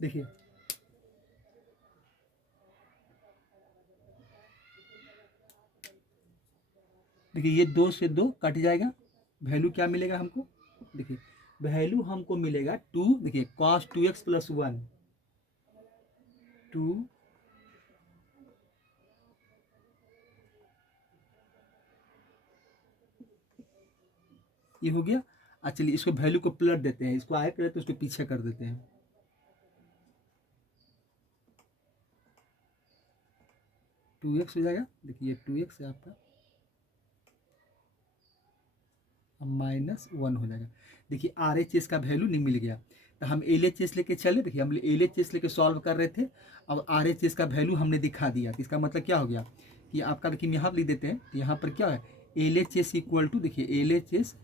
देखिए देखिए ये 2 से 2 कट जाएगा, वैल्यू क्या मिलेगा हमको, देखिए वैल्यू हमको मिलेगा 2, देखिए cos 2x + 1 2 ये हो गया। अच्छा चलिए इसको वैल्यू को पलट देते हैं, इसको आगे करें तो उसको पीछे कर देते हैं, 2x हो जाएगा, देखिए ये 2x है आपका -1 हो जाएगा। देखिए RHS का वैल्यू नहीं मिल गया, तो हम LHS लेके चले, देखिए हम LHS लेके सॉल्व कर रहे थे, अब RHS का वैल्यू हमने दिखा दिया, तो इसका मतलब क्या हो गया कि आपका, देखिए यहाँ पर लिख देते हैं, तो यहाँ पर क्या है LHS इक्वल टू, देखिए LHS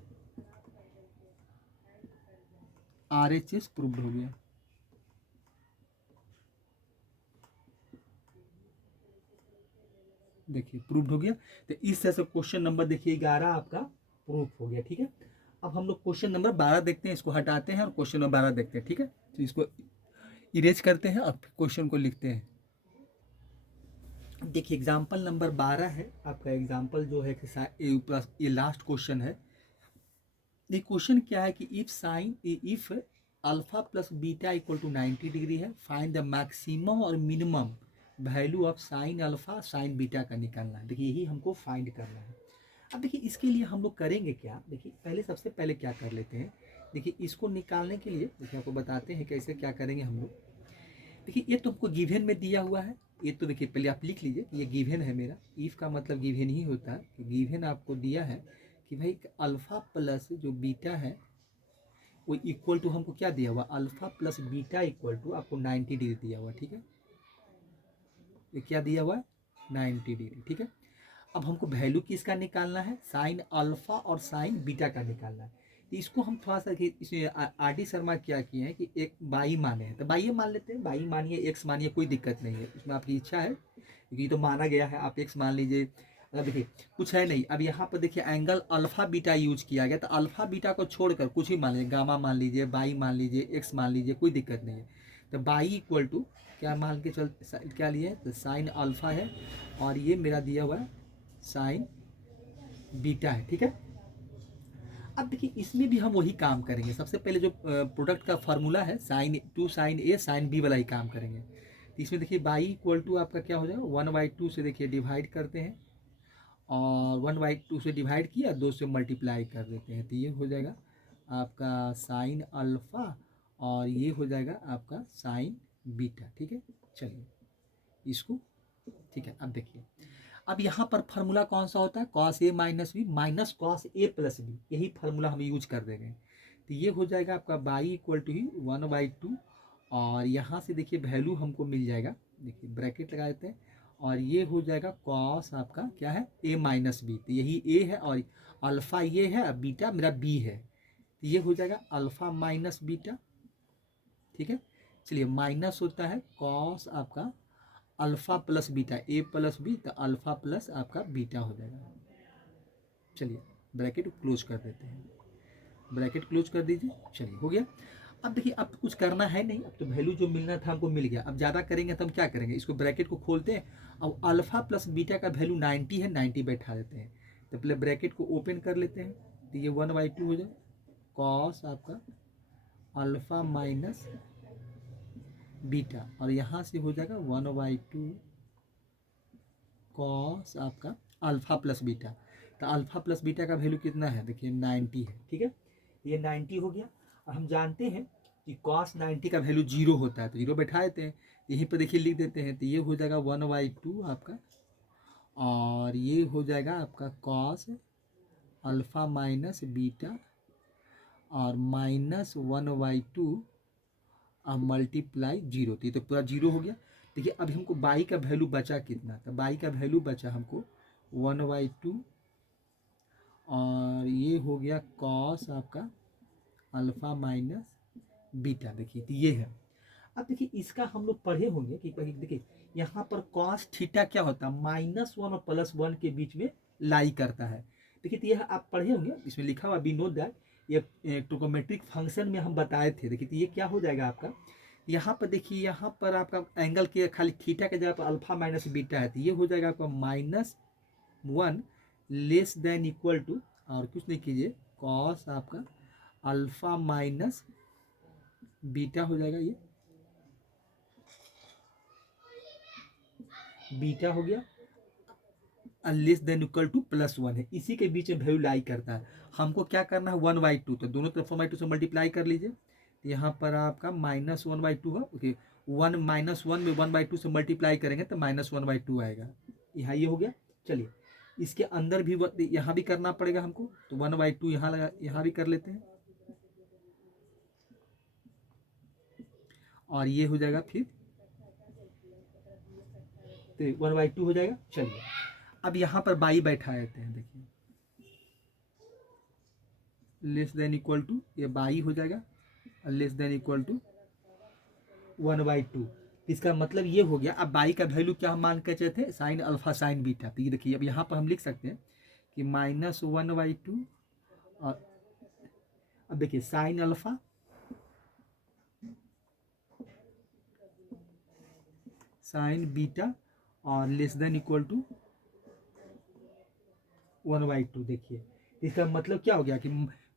RHS प्रूव्ड हो गया। देखिए प्रूव्ड हो गया। तो इस तरह से क्वेश्चन नंबर देखिए 11 आपका प्रूफ हो गया। ठीक है, अब हम लोग क्वेश्चन नंबर 12 देखते हैं, इसको हटाते हैं और क्वेश्चन नंबर 12 देखते हैं। ठीक है, तो इसको इरेज करते हैं और क्वेश्चन को लिखते हैं। देखिए एग्जाम्पल नंबर 12 है आपका, एग्जाम्पल जो है कि ये लास्ट क्वेश्चन है। ये क्वेश्चन क्या है कि if alpha plus beta equal to 90 degree है, फाइंड द मैक्सिमम और minimum value of sine alpha sine beta का निकालना है। देखिए यही हमको फाइंड करना है। अब देखिए इसके लिए हम लोग करेंगे क्या, देखिए पहले सबसे पहले क्या कर लेते हैं, देखिए इसको निकालने के लिए देखिए आपको बताते हैं कैसे क्या करेंगे हम लोग। देखिए ये तो हमको गिवन में दिया हुआ है, ये तो देखिए पहले आप लिख लीजिए ये गिवन है मेरा, इफ का मतलब गिवन ही होता है, गिवन आपको दिया है कि भाई अल्फा प्लस जो बीटा है वो इक्वल टू हमको क्या दिया हुआ, alpha plus beta equal to आपको 90 डिग्री दिया हुआ। ठीक है, ये क्या दिया हुआ है 90 डिग्री। ठीक है, अब हमको वैल्यू किसका निकालना है, साइन अल्फा और साइन बीटा का निकालना है। तो इसको हम थोड़ा सा इसमें RD शर्मा क्या किए हैं कि एक बाई माने हैं, तो बाई मान लेते हैं, बाई मानिए एक्स मानिए कोई दिक्कत नहीं है, उसमें आपकी इच्छा है क्योंकि तो माना गया है, आप एक्स मान लीजिए। अगर देखिए कुछ है नहीं, अब यहाँ पर देखिए एंगल अल्फा बीटा यूज किया गया, तो अल्फा बीटा को छोड़कर कुछ भी मान लीजिए, गामा मान लीजिए, बाई मान लीजिए, एक्स मान लीजिए, कोई दिक्कत नहीं है। तो बाई इक्वल टू क्या मान के चल क्या लिए, तो साइन अल्फा है और ये मेरा दिया हुआ है साइन बीटा है। ठीक है, अब देखिए इसमें भी हम वही काम करेंगे, सबसे पहले जो प्रोडक्ट का फार्मूला है साइन ए साइन बी वाला ही काम करेंगे। तो इसमें देखिए बाई इक्वल टू आपका क्या हो जाएगा 1/2 से देखिए डिवाइड करते हैं और 1/2 से डिवाइड किया 2 से मल्टीप्लाई कर देते हैं, तो ये हो जाएगा आपका साइन अल्फा और ये हो जाएगा आपका साइन बीटा। ठीक है, चलिए इसको, ठीक है अब देखिए, अब यहाँ पर फार्मूला कौन सा होता है, cos A minus B minus cos A plus B, यही फार्मूला हम यूज कर देंगे। तो ये हो जाएगा आपका बाई इक्वल टू ही 1/2 और यहाँ से देखिए वैल्यू हमको मिल जाएगा, देखिए ब्रैकेट लगा देते हैं और ये हो जाएगा कॉस आपका क्या है ए माइनस बी, तो यही ए है और अल्फा ये है और बीटा मेरा बी है, तो ये हो जाएगा अल्फा माइनस बीटा। ठीक है, चलिए माइनस होता है कॉस आपका अल्फा प्लस बीटा, ए प्लस बी, तो अल्फा प्लस आपका बीटा हो जाएगा। चलिए ब्रैकेट क्लोज कर देते हैं, ब्रैकेट क्लोज कर दीजिए, चलिए हो गया। अब देखिए अब कुछ करना है नहीं, अब तो वैल्यू जो मिलना था हमको मिल गया, अब ज़्यादा करेंगे तो हम क्या करेंगे, इसको ब्रैकेट को खोलते हैं, अब अल्फा प्लस बीटा का वैल्यू 90 है, 90 बैठा देते हैं, तो पहले ब्रैकेट को ओपन कर लेते हैं, तो ये 1/2 हो जाए कॉस आपका अल्फा माइनस बीटा और यहाँ से हो जाएगा 1/2 कॉस आपका अल्फा प्लस बीटा, तो अल्फा प्लस बीटा का वैल्यू कितना है, देखिए 90 है। ठीक है, ये 90 हो गया और हम जानते हैं कि कॉस 90 का वैल्यू 0 होता है, तो 0 बैठा देते हैं, यहीं पर देखिए लिख देते हैं, तो ये हो जाएगा 1/2 आपका और ये हो जाएगा आपका कॉस अल्फा माइनस बीटा और -1/2 और मल्टीप्लाई 0, तो पूरा 0 हो गया। देखिए अब हमको बाई का वैल्यू बचा कितना, तो बाई का वैल्यू बचा हमको 1/2 और ये हो गया कॉस आपका अल्फा माइनस बीटा, देखिए तो ये है। अब देखिए इसका हम लोग पढ़े होंगे कि देखिए यहाँ पर कॉस थीटा क्या होता है, -1 और +1 के बीच में लाई करता है। देखिए तो यह आप पढ़े होंगे, इसमें लिखा हुआ वी नो दैट, ये ट्रिगोनोमेट्रिक फंक्शन में हम बताए थे। देखिए तो ये क्या हो जाएगा आपका, यहाँ पर देखिए यहाँ पर आपका एंगल के खाली थीटा के जगह पर अल्फा माइनस बीटा है, तो ये हो जाएगा आपका -1 लेस देन इक्वल टू, और कुछ नहीं कीजिए, कॉस आपका अल्फा माइनस बीटा हो जाएगा, ये बीटा हो गया, लेस देन इक्वल टू +1 है, इसी के बीच में वैल्यू लाई करता है। हमको क्या करना है 1/2, तो दोनों तरफ 1/2 से मल्टीप्लाई कर लीजिए, तो यहाँ पर आपका -1/2 है। ओके, 1 -1 में 1/2 से मल्टीप्लाई करेंगे तो -1/2 आएगा, यहाँ ये हो गया। चलिए इसके अंदर भी यहाँ भी करना पड़ेगा हमको, तो 1/2 यहाँ लगा, यहाँ भी कर लेते हैं, और ये हो जाएगा फिर, तो 1/2 हो जाएगा। चलिए अब यहाँ पर बाई बैठा देते हैं, देखिए लेस देन इक्वल टू, ये बाई हो जाएगा, लेस देन इक्वल टू 1/2। इसका मतलब ये हो गया। अब बाई का वैल्यू क्या हम मान के चले थे, साइन अल्फा साइन बीटा, तो ये देखिए अब यहाँ पर हम लिख सकते हैं कि -1/2, और अब देखिए साइन अल्फा साइन बीटा और लेस देन इक्वल टू 1/2। देखिए इसका मतलब क्या हो गया कि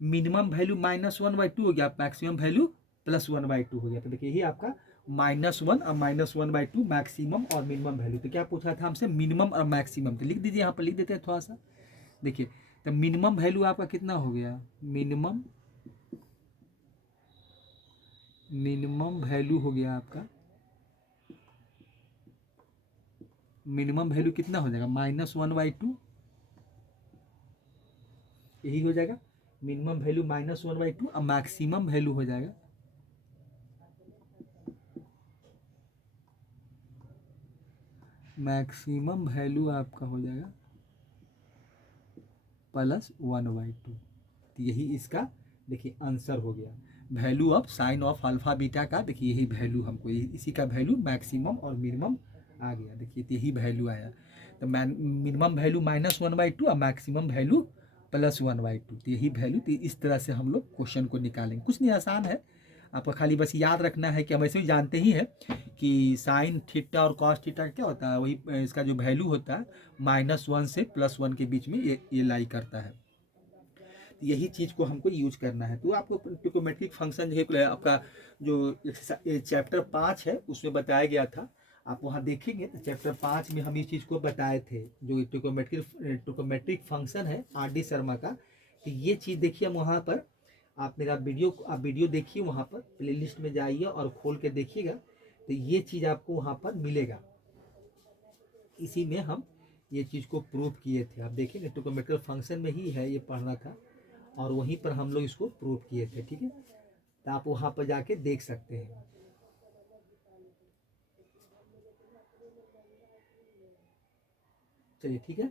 मिनिमम वैल्यू -1/2 हो गया, मैक्सिमम वैल्यू +1/2 हो गया। तो देखिए यही आपका -1 और -1/2 मैक्सिमम और मिनिमम वैल्यू। तो क्या पूछा था हमसे, मिनिमम और मैक्सिमम, तो लिख दीजिए, यहाँ पर लिख देते हैं थोड़ा सा। देखिए तो मिनिमम वैल्यू आपका कितना हो गया, मिनिमम वैल्यू हो गया आपका, मिनिमम वैल्यू कितना हो जाएगा -1/2, यही हो जाएगा मिनिमम वैल्यू -1/2, और मैक्सिमम वैल्यू हो जाएगा मैक्सिमम वैल्यू आपका हो जाएगा +1/2। तो यही इसका देखिए आंसर हो गया, value of sign of alpha beta का। देखिए यही वैल्यू हमको, इसी का वैल्यू मैक्सिमम और मिनिमम आ गया। देखिए तो यही वैल्यू आया, तो मिनिमम वैल्यू -1/2 और मैक्सिमम वैल्यू +1/2, तो यही वैल्यू। तो इस तरह से हम लोग क्वेश्चन को निकालेंगे, कुछ नहीं, आसान है। आपको खाली बस याद रखना है कि हम ऐसे भी जानते ही हैं कि साइन थीटा और कॉस थीटा क्या होता है, वही इसका जो वैल्यू होता है -1 से +1 के बीच में ये लाई करता है। यही चीज़ को हमको यूज करना है। तो आपको ट्रिग्नोमेट्रिक फंक्शन जो है आपका, जो चैप्टर 5 है उसमें बताया गया था, आप वहाँ देखेंगे तो चैप्टर 5 में हम इस चीज़ को बताए थे, जो ट्रिग्नोमेट्रिक फंक्शन है RD शर्मा का। तो ये चीज़ देखिए हम वहाँ पर, आप मेरा वीडियो देखिए, वहाँ पर प्लेलिस्ट में जाइए और खोल के देखिएगा, तो ये चीज़ आपको वहाँ पर मिलेगा। इसी में हम ये चीज़ को प्रूव किए थे, आप देखेंगे ट्रिग्नोमेट्रिक फंक्शन में ही है, ये पढ़ना था, और वहीं पर हम लोग इसको प्रूव किए थे। ठीक है, तो आप वहाँ पर जाके देख सकते हैं। चलिए ठीक है,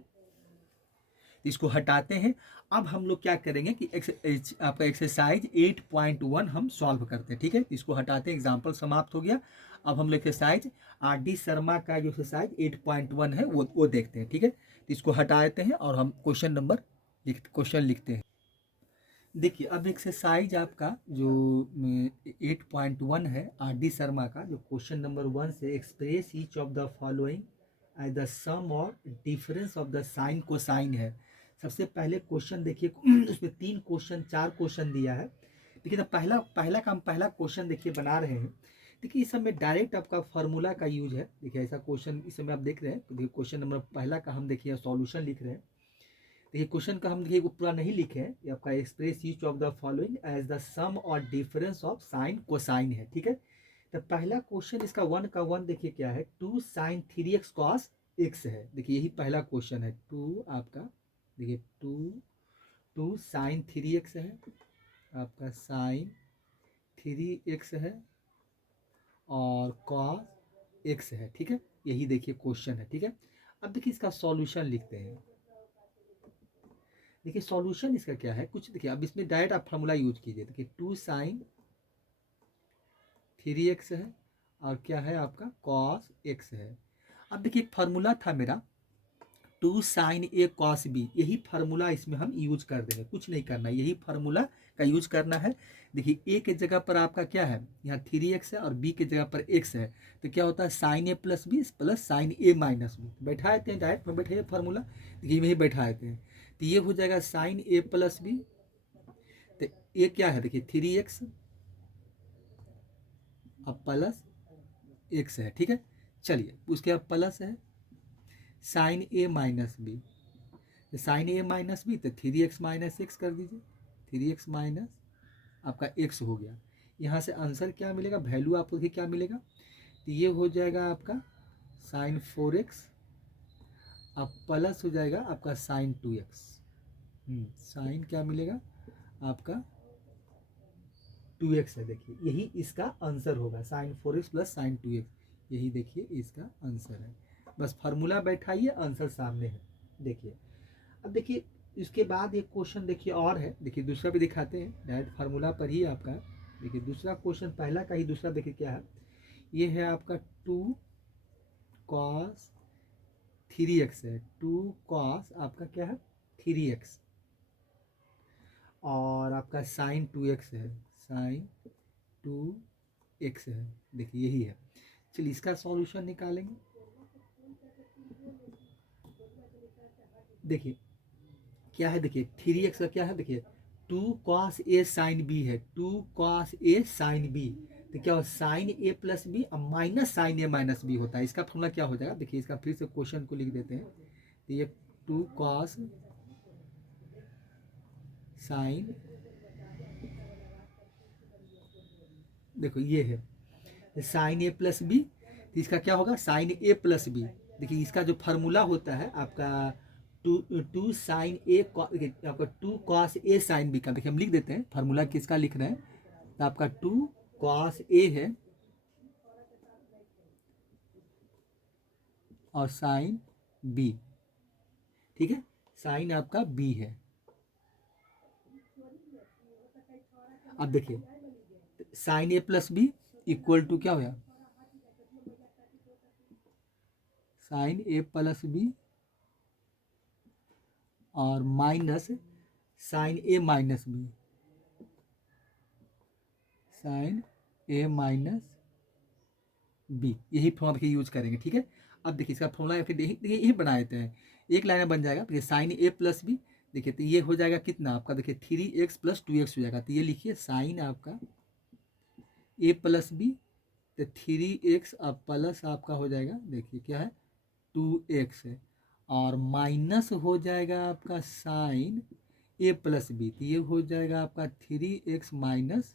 इसको हटाते हैं। अब हम लोग क्या करेंगे कि आपका एक्सरसाइज 8.1 हम सॉल्व करते हैं। ठीक है, इसको हटाते हैं, एग्जाम्पल समाप्त हो गया। अब हम लोग एक्सरसाइज RD शर्मा का जो एक्सरसाइज 8.1 है वो देखते हैं। ठीक है, तो इसको हटाते हैं और हम क्वेश्चन लिखते हैं। देखिए अब एक्सरसाइज आपका जो 8.1 है RD शर्मा का, जो क्वेश्चन नंबर 1 से, express each of the following as the sum और difference of the sine cosine है। सबसे पहले क्वेश्चन देखिए, उसमें 4 क्वेश्चन दिया है। देखिए तो पहला क्वेश्चन देखिए बना रहे हैं। देखिए इस समय डायरेक्ट आपका फार्मूला का यूज है। देखिए ऐसा क्वेश्चन इस समय आप देख रहे हैं, तो देखिए क्वेश्चन नंबर पहला का हम देखिए सॉल्यूशन लिख रहे हैं। देखिए क्वेश्चन का हम देखिए पूरा नहीं लिखे हैं, ये आपका express each of the following as the sum और डिफरेंस ऑफ साइन कोसाइन है। ठीक है, तो पहला क्वेश्चन इसका 1 देखिए क्या है, 2 sin 3x cos x है। देखिए यही पहला क्वेश्चन है, 2 आपका, देखिए 2 sin 3x है, आपका sin 3x है, और cos x है। ठीक है, यही देखिए क्वेश्चन है। ठीक है, अब देखिए इसका सॉल्यूशन लिखते हैं। देखिए सॉल्यूशन इसका क्या है, कुछ देखिए अब इसमें डायरेक्ट आप फार्मूला यूज कीजिए। देखिए 2 sin 3x है, और क्या है आपका cos x है। अब देखिए एक फार्मूला था मेरा 2 sin a cos b, यही फार्मूला इसमें हम यूज कर देंगे, कुछ नहीं करना, यही फार्मूला का यूज करना है। देखिए a के जगह पर आपका क्या है, यहाँ 3x है, और b के जगह पर x है, तो क्या होता है sin a + b + sin a - b। बैठा देते हैं, डायरेक्ट में बैठे फार्मूला, देखिए वही बैठा देते हैं। तो ये हो जाएगा साइन ए प्लस बी। तो ये क्या है देखिए 3x अब प्लस x है, ठीक है। चलिए उसके बाद प्लस है sign A minus B. Sine A minus B तो 3x माइनस एक्स कर दीजिए, 3x माइनस आपका x हो गया। यहाँ से आंसर क्या मिलेगा, वैल्यू आपको देखिए क्या मिलेगा, तो ये हो जाएगा आपका साइन 4x अब प्लस हो जाएगा आपका साइन 2x। साइन क्या मिलेगा आपका 2x है, देखिए यही इसका आंसर होगा, sign 4x plus sign 2x, यही देखिए इसका आंसर है। बस फार्मूला बैठाइए, आंसर सामने है। देखिए अब देखिए इसके बाद एक क्वेश्चन देखिए और है, देखिए दूसरा भी दिखाते हैं, डायरेक्ट फार्मूला पर ही आपका। देखिए दूसरा क्वेश्चन पहला का ही दूसरा देखिए क्या है, ये है आपका 2 cos 3x है, 2 cos आपका क्या है 3x और आपका साइन 2x है, साइन 2x है। देखिए यही है। चलिए इसका सॉल्यूशन निकालेंगे। देखिए क्या है, देखिए 3x का क्या है, देखिए 2 cos a साइन b है, 2 cos a साइन b। तो क्या हो साइन a प्लस बी और minus sine a minus B होता है। इसका फॉर्मूला क्या हो जाएगा, देखिए इसका फिर से क्वेश्चन को लिख देते हैं। तो ये 2 cos साइन, देखो ये है साइन ए प्लस बी, तो इसका क्या होगा साइन ए प्लस बी। देखिए इसका जो फार्मूला होता है आपका टू साइन ए आपका 2 कॉस ए साइन बी का, देखिए हम लिख देते हैं फार्मूला किसका लिख रहे हैं, तो आपका 2 कॉस ए है और साइन बी, ठीक है, साइन आपका बी है। अब देखिए sine A plus B equal to क्या होगा साइन ए प्लस बी और minus sine A minus B, sine A minus B, यही फॉर्मूला देखिए यूज करेंगे, ठीक है। अब देखिए इसका फॉर्मूला फिर देखिए यही बना देते हैं, एक लाइन में बन जाएगा। देखिए साइन ए प्लस बी, देखिए तो ये हो जाएगा कितना आपका, देखिए 3x प्लस 2x हो जाएगा। तो ये लिखिए साइन आपका ए प्लस बी, तो 3x अब प्लस आपका हो जाएगा, देखिए क्या है 2x है और माइनस हो जाएगा आपका साइन ए प्लस बी, तो ये हो जाएगा आपका 3x माइनस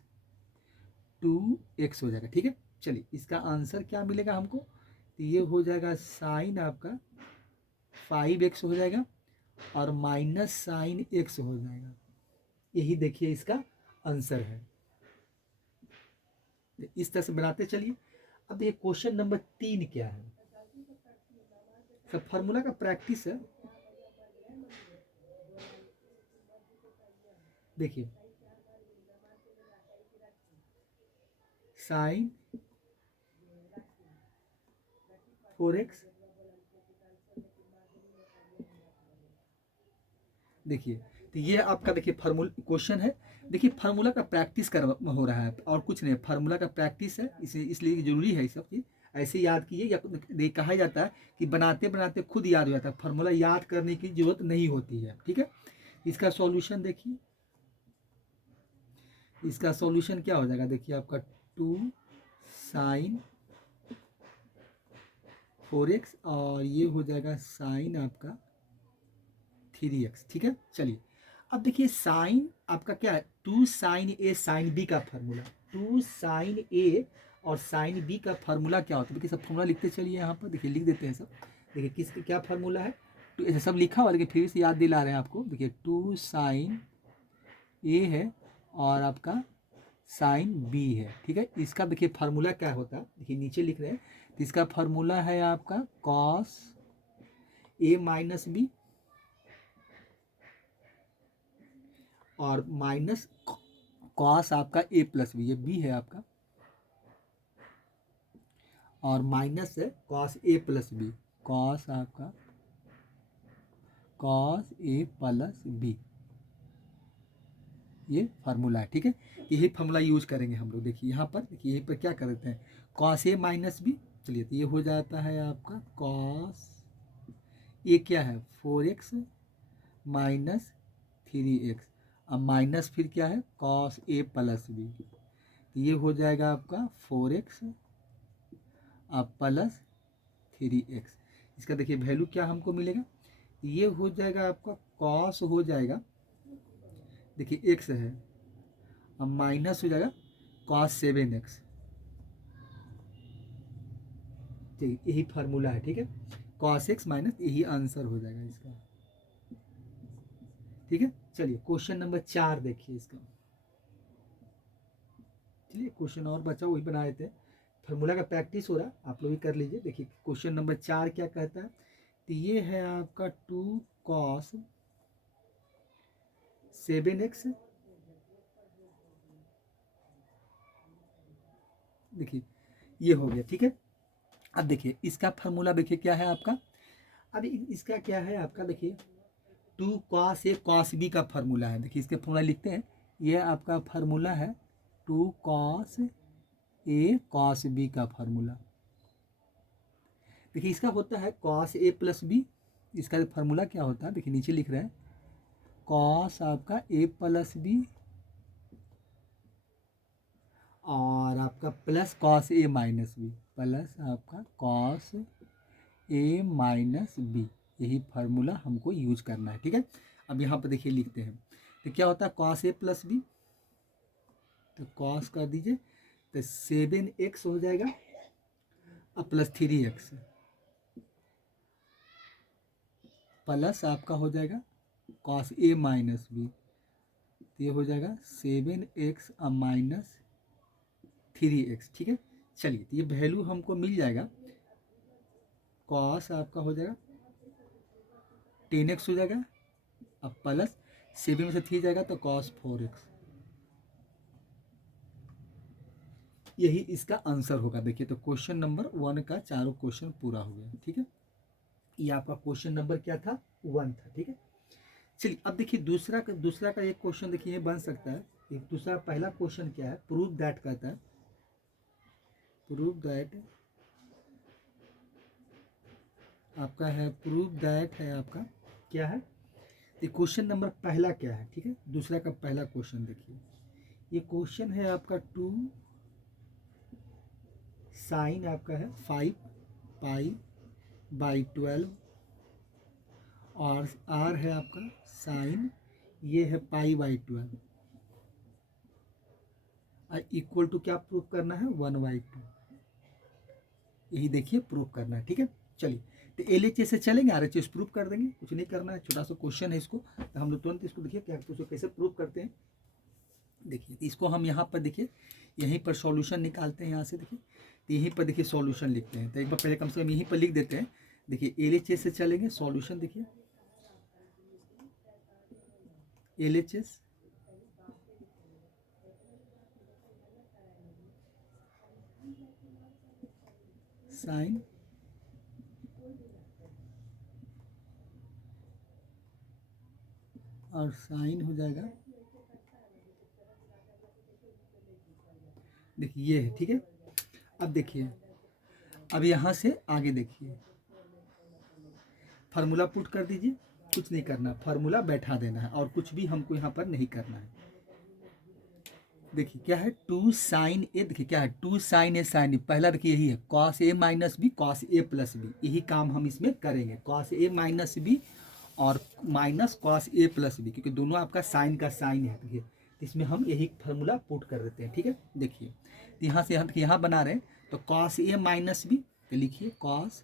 2x हो जाएगा, ठीक है। चलिए इसका आंसर क्या मिलेगा हमको, तो ये हो जाएगा साइन आपका 5x हो जाएगा और माइनस साइन x हो जाएगा, यही देखिए इसका आंसर है। इस तरह से बनाते चलिए। अब देखिए क्वेश्चन नंबर 3 क्या है, सब फार्मूला का प्रैक्टिस है। देखिए साइन 4x, देखिए तो ये आपका देखिए फार्मूला क्वेश्चन है। देखिए फार्मूला का प्रैक्टिस कर हो रहा है और कुछ नहीं, फार्मूला का प्रैक्टिस है, इसलिए जरूरी है सब चीज़ ऐसे याद कीजिए। या कहा जाता है कि बनाते बनाते खुद याद हो जाता है, फार्मूला याद करने की जरूरत नहीं होती है, ठीक है। इसका सॉल्यूशन देखिए, इसका सॉल्यूशन क्या हो जाएगा, देखिए आपका 2 साइन 4x और ये हो जाएगा साइन आपका 3x, ठीक है। चलिए अब देखिए साइन आपका क्या है 2 साइन ए साइन बी का फार्मूला, 2 साइन ए और साइन बी का फार्मूला क्या होता है, देखिए सब फार्मूला लिखते चलिए यहाँ पर, देखिए लिख देते हैं सब। देखिए किस क्या फार्मूला है, तो ऐसे सब लिखा हुआ, देखिए फिर से याद दिला रहे हैं आपको। देखिए 2 साइन ए है और आपका साइन बी है, ठीक है। इसका देखिए फार्मूला क्या होता है, देखिए नीचे लिख रहे हैं, तो इसका फार्मूला है आपका कॉस ए माइनस बी और माइनस कॉस आपका ए प्लस बी, ये बी है आपका, और माइनस है cos A plus B, cos आपका कॉस ए प्लस बी, ये फार्मूला है, ठीक है। यही फार्मूला यूज करेंगे हम लोग। देखिए यहाँ पर, देखिए यहीं पर क्या कर देते हैं कॉस ए माइनस बी, चलिए तो ये हो जाता है आपका कॉस ए क्या है 4x माइनस 3x। अब माइनस फिर क्या है, कॉस ए प्लस बी, ये हो जाएगा आपका 4x अब प्लस 3x। इसका देखिए वैल्यू क्या हमको मिलेगा, ये हो जाएगा आपका कॉस हो जाएगा, देखिए x है, अब माइनस हो जाएगा कॉस 7x। ठीक, यही फार्मूला है, ठीक है, कॉस x माइनस, यही आंसर हो जाएगा इसका, ठीक है। चलिए क्वेश्चन नंबर 4 देखिए इसका। चलिए क्वेश्चन और बचा वही बनाए थे, फार्मूला का प्रैक्टिस हो रहा, आप लोग भी कर लीजिए। देखिए क्वेश्चन नंबर 4 क्या कहता है, तो ये है आपका 2 कॉस 7x, देखिए ये हो गया, ठीक है। अब देखिए इसका फार्मूला देखिए क्या है आपका, अब इसका क्या है आपका, देखिए 2 कॉस ए कॉस बी का फार्मूला है। देखिए इसके फार्मूला लिखते हैं, ये आपका फार्मूला है 2 कॉस ए कॉस बी का फार्मूला। देखिए इसका होता है कॉस ए प्लस बी, इसका फार्मूला क्या होता है, देखिए नीचे लिख रहे हैं कॉस आपका ए प्लस बी और आपका plus cos A minus B, plus आपका कॉस ए माइनस बी, यही फार्मूला हमको यूज करना है, ठीक है। अब यहाँ पर देखिए लिखते हैं, तो क्या होता है कॉस ए प्लस बी, तो कॉस कर दीजिए, तो 7x हो जाएगा अब प्लस 3x प्लस आपका हो जाएगा कॉस ए माइनस बी, तो ये हो जाएगा 7x अब माइनस 3x, ठीक है। चलिए तो ये वैल्यू हमको मिल जाएगा, कॉस आपका हो जाएगा 10x हो जाएगा, अब प्लस 7 में से 3 जाएगा तो कॉस 4x, यही इसका आंसर होगा। देखिए तो क्वेश्चन नंबर 1 का चारों क्वेश्चन पूरा हो गया, ठीक है। ये आपका क्वेश्चन नंबर क्या था, 1 था, ठीक है। चलिए अब देखिए दूसरा का एक क्वेश्चन देखिए ये बन सकता है। एक दूसरा पहला क्वेश्चन क्या है, प्रूव दैट कहता है, प्रूव दैट आपका है, प्रूव दैट है आपका क्या है, ये क्वेश्चन नंबर पहला क्या है, ठीक है। दूसरा का पहला क्वेश्चन देखिए, ये क्वेश्चन है आपका 2 साइन आपका है 5 पाई बाई 12 और आर है आपका साइन, ये है पाई बाई 12 और इक्वल टू क्या प्रूफ करना है 1/2, यही देखिए प्रूफ करना है, ठीक है। चलिए तो LHS से चलेंगे, RHS प्रूफ कर देंगे, कुछ नहीं करना है, छोटा सा क्वेश्चन है इसको, तो हम लोग तुरंत इसको देखिए क्या उसको कैसे प्रूफ करते हैं। देखिए इसको हम यहाँ पर देखिए यहीं पर सॉल्यूशन निकालते हैं, यहाँ से देखिए तो यहीं पर देखिए सॉल्यूशन लिखते हैं, तो एक बार पहले कम से कम यहीं पर लिख देते हैं। देखिए LHS से चलेंगे, सॉल्यूशन देखिए LHS साइन और साइन हो जाएगा, देखिए ये है, ठीक है। अब देखिए अब यहाँ से आगे देखिए फार्मूला पुट कर दीजिए, कुछ नहीं करना, फार्मूला बैठा देना है और कुछ भी हमको यहाँ पर नहीं करना है। देखिए क्या है 2 साइन ए, देखिए क्या है 2 साइन ए साइन ए, पहला देखिए यही है cos A minus B cos A plus B, यही काम हम इसमें करेंगे, कॉस ए माइनस बी और minus cos A plus B, क्योंकि दोनों आपका साइन का साइन है, देखिए इसमें हम यही फार्मूला पुट कर देते हैं, ठीक है। देखिए तो यहाँ से हम यहाँ बना रहे हैं, तो कॉस ए माइनस बी, तो लिखिए कॉस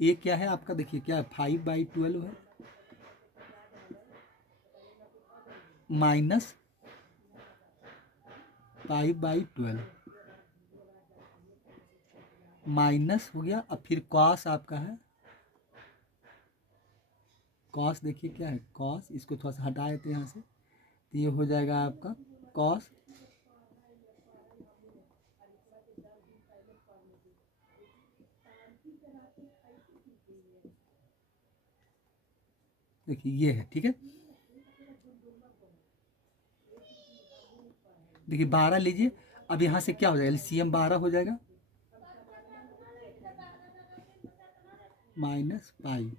ए क्या है आपका, देखिए क्या है 5/12 है माइनस 5/12 माइनस हो गया, अब फिर कॉस आपका है, कॉस देखिए क्या है कॉस, इसको थोड़ा सा हटा देते हैं यहाँ से, तो ये हो जाएगा आपका कॉस, देखिए ये है, ठीक है। देखिए 12 लीजिए, अब यहाँ से क्या हो जाएगा, LCM 12 हो जाएगा माइनस पाई,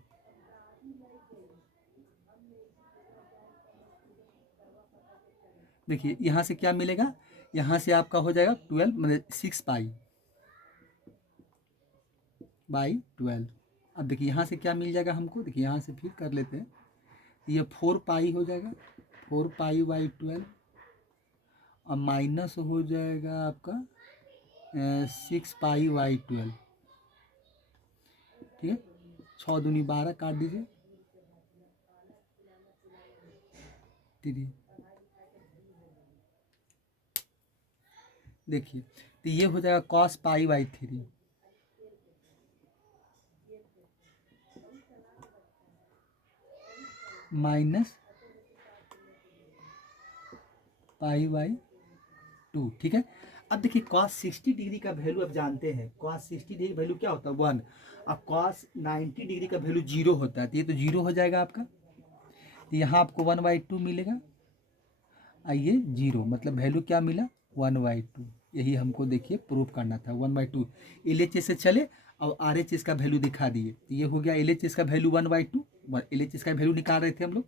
देखिए यहाँ से क्या मिलेगा, यहाँ से आपका हो जाएगा 12 मतलब 6 पाई/12। अब देखिए यहाँ से क्या मिल जाएगा हमको, देखिए यहाँ से फिर कर लेते हैं, ये 4 पाई हो जाएगा, 4 पाई/12, और माइनस हो जाएगा आपका 6 पाई/12। ठीक है, 6 दूनी 12 काट दीजिए, 3। देखिए तो ये हो जाएगा cos π/3 माइनस π/2। ठीक है, अब देखिए cos 60 डिग्री का वैल्यू आप जानते हैं, cos 60 डिग्री वैल्यू क्या होता है 1, अब cos 90 डिग्री का वैल्यू 0 होता है, तो ये तो 0 हो जाएगा आपका, तो यहाँ आपको 1/2 मिलेगा, आइए 0 मतलब वैल्यू क्या मिला 1/2। यही हमको देखिए प्रूफ करना था 1/2। LHS से चले और RHS का वैल्यू दिखा दिए, तो ये हो गया LHS का वैल्यू 1/2, LHS का वैल्यू निकाल रहे थे हम लोग,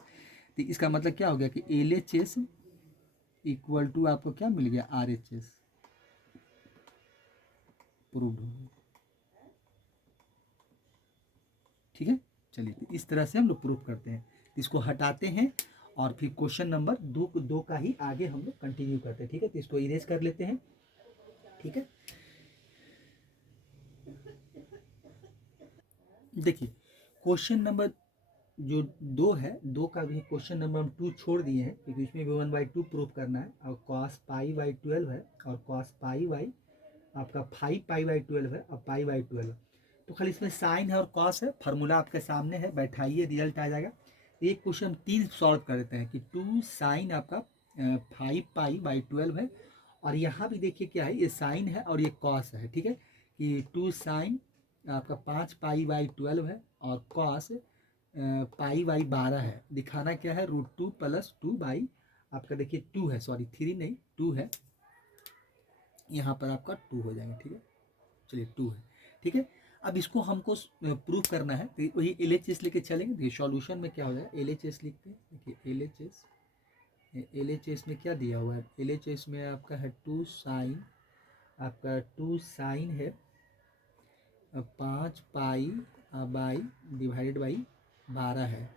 तो इसका मतलब क्या हो गया कि LHS इक्वल टू आपको क्या मिल गया RHS, प्रूव्ड हो गया। ठीक है, चलिए तो इस तरह से हम लोग प्रूफ करते हैं, इसको हटाते हैं और फिर क्वेश्चन नंबर 2 का ही आगे हम लोग कंटिन्यू करते हैं। ठीक है, तो इसको इरेज कर लेते हैं। ठीक है, देखिए क्वेश्चन नंबर जो 2 है, 2 का भी क्वेश्चन नंबर हम 2 छोड़ दिए हैं, क्योंकि इसमें भी 1/2 प्रूफ करना है, और cos π/12 है, और cos π आपका 5 π/12 है, और π/12 है, तो खाली इसमें साइन है और कॉस है, फार्मूला आपके सामने है, बैठाइए रिजल्ट आ जाएगा। एक क्वेश्चन 3 सॉल्व कर देते हैं कि 2 साइन आपका 5 π/12 है, और यहाँ भी देखिए क्या है, ये साइन है और ये कॉस है। ठीक है, कि 2 साइन आपका 5 π/12 है, और कॉस π/12 है, दिखाना क्या है √2 + 2 बाई आपका देखिए 2 है, सॉरी 3 नहीं 2 है, यहाँ पर आपका 2 हो जाएगा। ठीक है, चलिए 2 है। ठीक है, अब इसको हमको प्रूफ करना है, तो वही LHS लेके चलेंगे। देखिए सॉल्यूशन में क्या हो जाएगा, LHS लिखते हैं, देखिए LHS में क्या दिया हुआ है, LHS में आपका है 2 साइन, आपका 2 साइन है 5 π/12 है,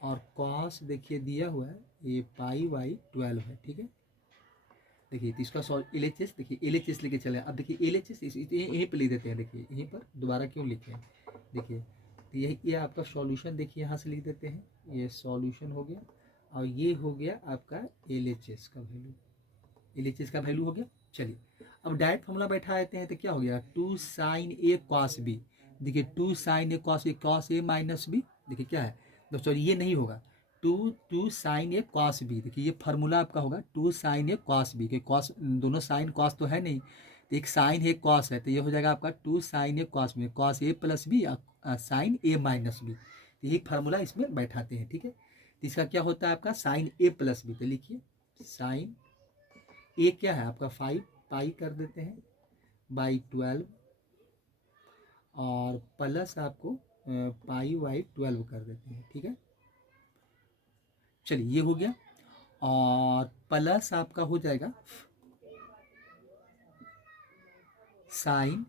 और कॉस देखिए दिया हुआ है ये π/12 है। ठीक है, देखिए तो इसका LHS, देखिए LHS लेके चले, अब देखिए LHS यहीं पे लिख देते हैं, देखिए यहीं पर दोबारा क्यों लिखे हैं, देखिए तो यही ये आपका सॉल्यूशन, देखिए यहाँ से लिख देते हैं, ये सॉल्यूशन हो गया, और ये हो गया आपका LHS का वैल्यू, LHS का वैल्यू हो गया। चलिए अब डायरेक्ट फॉर्मूला बैठा देते हैं, तो क्या हो गया 2 साइन A cos B, देखिए 2 sine A cos A, cos A minus B, देखिए क्या है दोस्तों, ये नहीं होगा 2 साइन A cos B, देखिए ये फार्मूला आपका होगा 2 साइन A cos B, के cos दोनों साइन cos तो है नहीं, तो एक साइन है cos है, तो ये हो जाएगा आपका 2 sine A cos B, cos A + B sine A minus B, तो ये फार्मूला इसमें बैठाते हैं। ठीक है, तो इसका क्या होता है आपका साइन A + B, तो लिखिए साइन ए क्या है आपका 5 पाई कर देते हैं /12, और प्लस आपको π/12 कर देते हैं। ठीक है, चलिए ये हो गया, और प्लस आपका हो जाएगा साइन,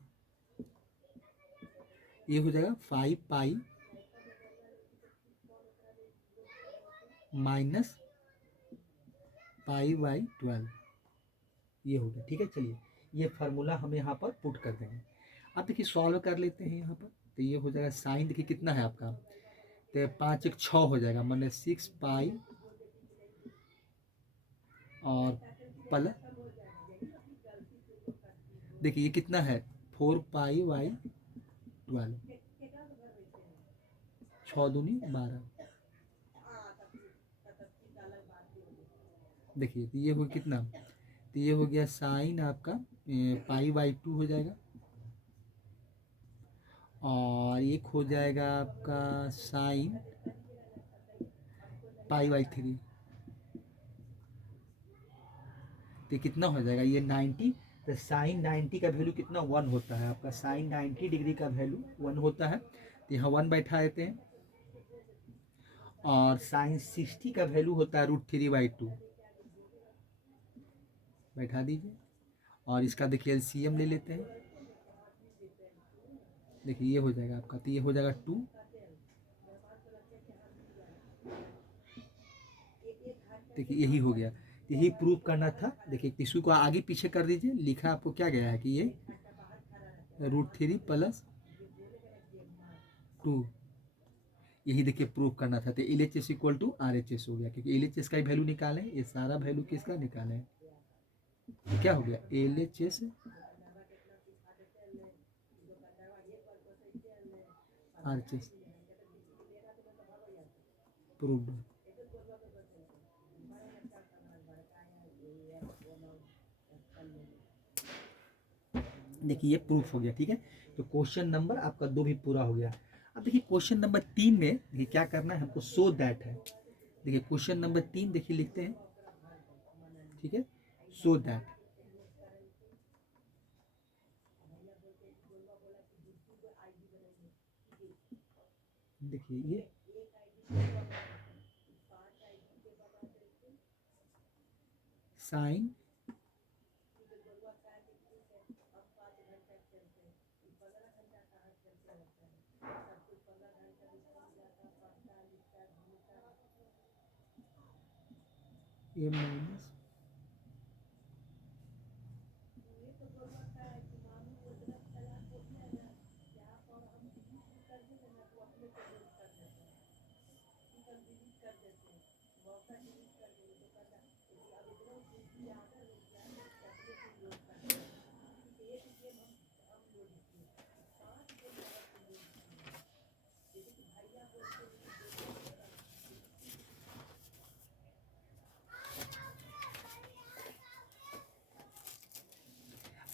ये हो जाएगा 5 पाई माइनस π/12, ये हो गया। ठीक है, चलिए ये फार्मूला हम यहाँ पर पुट कर देंगे। अब देखिए सॉल्व कर लेते हैं यहाँ पर, तो ये हो जाएगा साइन, देखिए कितना है आपका, तो 5 1 6 हो जाएगा, मैंने 6 पाई और प्लस, देखिए ये कितना है 4 π/12, 6 दूनी 12, देखिए तो ये हो कितना, तो ये हो गया साइन आपका π/2 हो जाएगा, और एक हो जाएगा आपका साइन π/3, तो कितना हो जाएगा ये 90, तो साइन 90 का वैल्यू कितना 1 होता है आपका, साइन 90 डिग्री का वैल्यू 1 होता है, तो यहाँ 1 बैठा देते हैं, और साइन 60 का वैल्यू होता है √3/2, बैठा दीजिए। और इसका देखिए एलसीएम ले लेते हैं। देखिए ये हो जाएगा आपका, तो ये हो जाएगा 2। देखिए यही हो गया, यही प्रूफ करना था। देखिए इसको को आगे पीछे कर दीजिए। लिखा आपको क्या गया है कि ये √3 + 2, यही देखिए प्रूफ करना था। तो LHS = RHS हो गया, क्योंकि LHS का ही वैल्यू निकाले, ये सारा वैल्यू किसका निकाले, तो क्या हो गया LHS RHS प्रूफ। देखिए ये प्रूफ हो गया, ठीक है। तो क्वेश्चन नंबर आपका 2 भी पूरा हो गया। अब देखिए क्वेश्चन नंबर 3 में देखिए क्या करना है हमको, सो दैट है। देखिए क्वेश्चन नंबर 3 देखिए लिखते हैं, ठीक है, सो दैट। देखिए ये साइन ए माइनस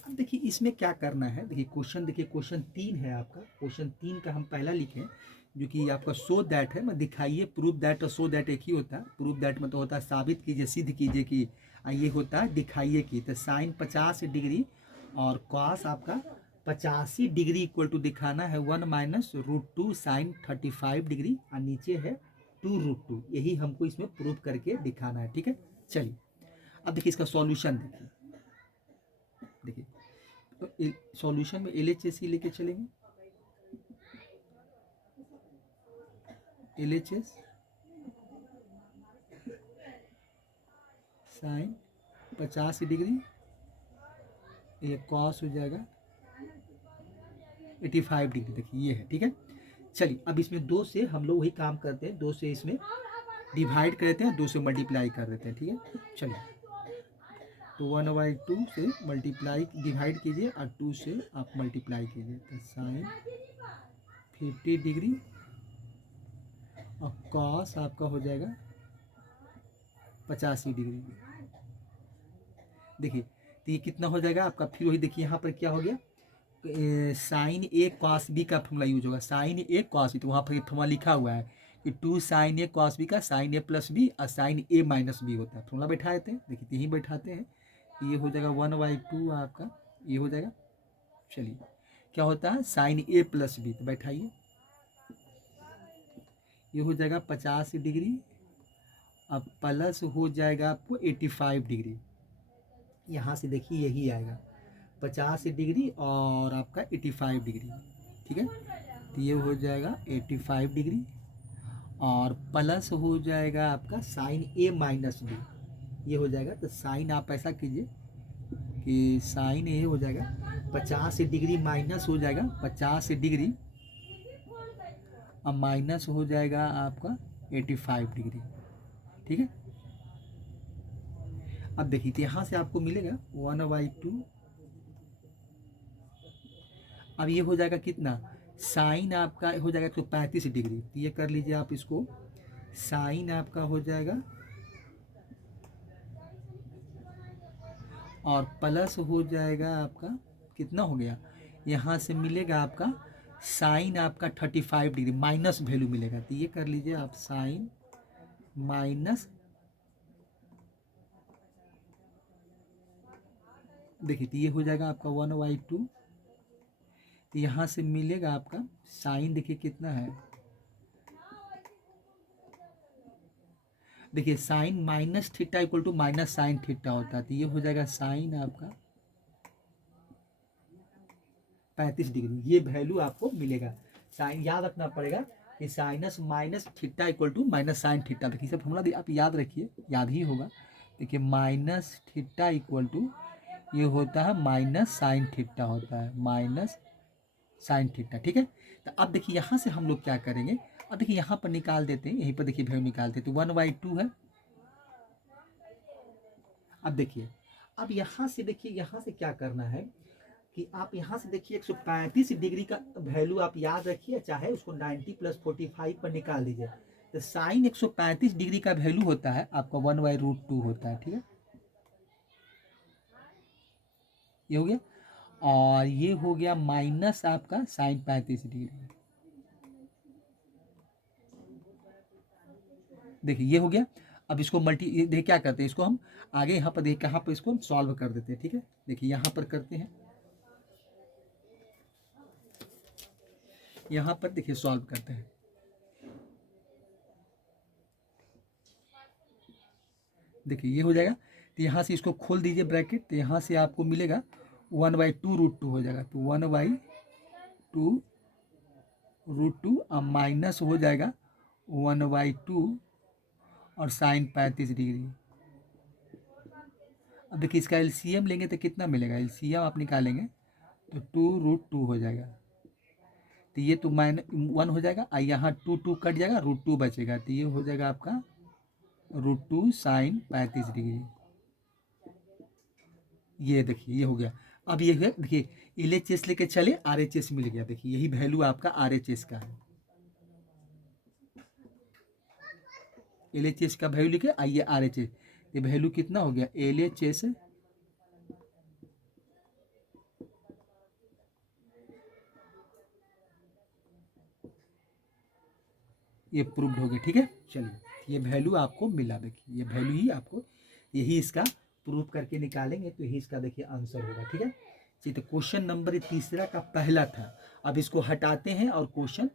अब देखिए इसमें क्या करना है। देखिए क्वेश्चन, देखिए क्वेश्चन 3 है आपका। क्वेश्चन 3 का हम पहला लिखें, जो कि आपका सो दैट है। मैं दिखाइए, प्रूफ दैट और सो दैट एक ही होता है। प्रूफ दैट में तो होता है साबित कीजिए, सिद्ध कीजिए कि, ये होता है दिखाइए कि। तो साइन 50 डिग्री और कॉस आपका 85 डिग्री इक्वल टू दिखाना है 1 - √2 साइन 35 डिग्री, और नीचे है 2√2। यही हमको इसमें प्रूफ करके दिखाना है, ठीक है। चलिए अब देखिए इसका सॉल्यूशन देखिए। देखिए तो सॉल्यूशन में LHS ही लेके चलेंगे। LHS साइन 50 डिग्री, ये कॉस हो जाएगा 85 डिग्री। देखिए ये है, ठीक है। चलिए अब इसमें 2 से हम लोग वही काम करते हैं, 2 से इसमें डिवाइड कर देते हैं, 2 से मल्टीप्लाई कर देते हैं, ठीक है। चलिए तो 1/2 से मल्टीप्लाई डिवाइड कीजिए और 2 से आप मल्टीप्लाई कीजिए। तो साइन 50 डिग्री और कॉस आपका हो जाएगा 85 डिग्री। देखिए तो ये कितना हो जाएगा आपका, फिर वही देखिए यहाँ पर क्या हो गया, साइन ए कॉस बी का फॉर्मूला यूज होगा। साइन ए कॉस बी, तो वहाँ पर फॉर्मूला लिखा हुआ है कि 2 साइन ए कॉस बी का साइन ए प्लस बी और साइन ए माइनस बी होता है। फॉर्मूला बैठा देते हैं, देखिए यहीं बैठाते हैं। ये हो जाएगा 1/2 आपका, ये हो जाएगा। चलिए क्या होता है साइन ए प्लस बी, तो बैठाइए। ये हो जाएगा 50 डिग्री, अब प्लस हो जाएगा आपको 85 डिग्री। यहाँ से देखिए यही आएगा 50 डिग्री और आपका 85 डिग्री, ठीक है। तो ये हो जाएगा 85 डिग्री और प्लस हो जाएगा आपका साइन ए माइनस बी, ये हो जाएगा। तो साइन आप ऐसा कीजिए कि साइन ए हो जाएगा 50 डिग्री माइनस हो जाएगा 50 डिग्री और माइनस हो जाएगा आपका 85 डिग्री, ठीक है। अब देखिए तो यहाँ से आपको मिलेगा 1/2। अब ये हो जाएगा कितना, साइन आपका हो जाएगा 135 डिग्री। तो ये कर लीजिए आप इसको, साइन आपका हो जाएगा और प्लस हो जाएगा आपका, कितना हो गया, यहाँ से मिलेगा आपका साइन आपका 35 डिग्री माइनस वैल्यू मिलेगा। तो ये कर लीजिए आप साइन माइनस, देखिए तो ये हो जाएगा आपका 1/2। तो यहाँ से मिलेगा आपका साइन, देखिए कितना है, देखिए sine minus theta equal to minus sine theta होता है, तो ये हो जाएगा साइन आपका 35 डिग्री, ये वैल्यू आपको मिलेगा। साइन याद रखना पड़ेगा कि sines minus theta equal to minus sine theta, देखिए सब फॉर्मूला आप याद रखिए, याद ही होगा। देखिए माइनस थीटा इक्वल टू ये होता है माइनस साइन थीटा होता है, माइनस साइन थीटा, ठीक है। तो अब देखिए यहाँ से हम लोग क्या करेंगे, अब देखिए यहाँ पर निकाल देते हैं, यहीं पर देखिए वैल्यू निकालते हैं, तो 1/2 है। अब देखिए, अब यहाँ से देखिए, यहाँ से क्या करना है कि आप यहाँ से देखिए 135 डिग्री का वैल्यू आप याद रखिए, चाहे उसको 90 + 45 पर निकाल दीजिए। तो साइन 135 डिग्री का वैल्यू होता है आपका 1/√2 होता है, ठीक है, ये हो गया। और ये हो गया माइनस आपका साइन 35 डिग्री, देखिए ये हो गया। अब इसको देखिए क्या करते हैं, इसको हम आगे यहाँ पर देखिए कहाँ पर इसको हम सॉल्व कर देते हैं, ठीक है। देखिए यहाँ पर करते हैं, यहाँ पर देखिए सॉल्व करते हैं। देखिए ये हो जाएगा, तो यहाँ से इसको खोल दीजिए ब्रैकेट, तो यहाँ से आपको मिलेगा 1/2√2 हो जाएगा, तो 1/2√2 अब माइनस हो जाएगा 1/2 और साइन 35 डिग्री। अब देखिए इसका एलसीएम लेंगे तो कितना मिलेगा, एलसीएम आप निकालेंगे तो 2√2 हो जाएगा, तो ये तो -1 हो जाएगा, और यहाँ 2 कट जाएगा, √2 बचेगा, तो ये हो जाएगा आपका √2 साइन 35 डिग्री। ये देखिए ये हो गया। अब ये है देखिए, LHS लेके चले, RHS मिल गया, देखिए यही वैल्यू आपका RHS का है। LHS का वैल्यू लिखे, आइए RHS, ये वैल्यू कितना हो गया, LHS ये प्रूव्ड हो गया, ठीक है। चलिए ये वैल्यू आपको मिला, देखिए ये वैल्यू ही आपको, यही इसका प्रूव करके निकालेंगे तो यही इसका देखिए आंसर होगा, ठीक है। चलिए तो क्वेश्चन नंबर तीसरा का पहला था, अब इसको हटाते हैं और क्वेश्चन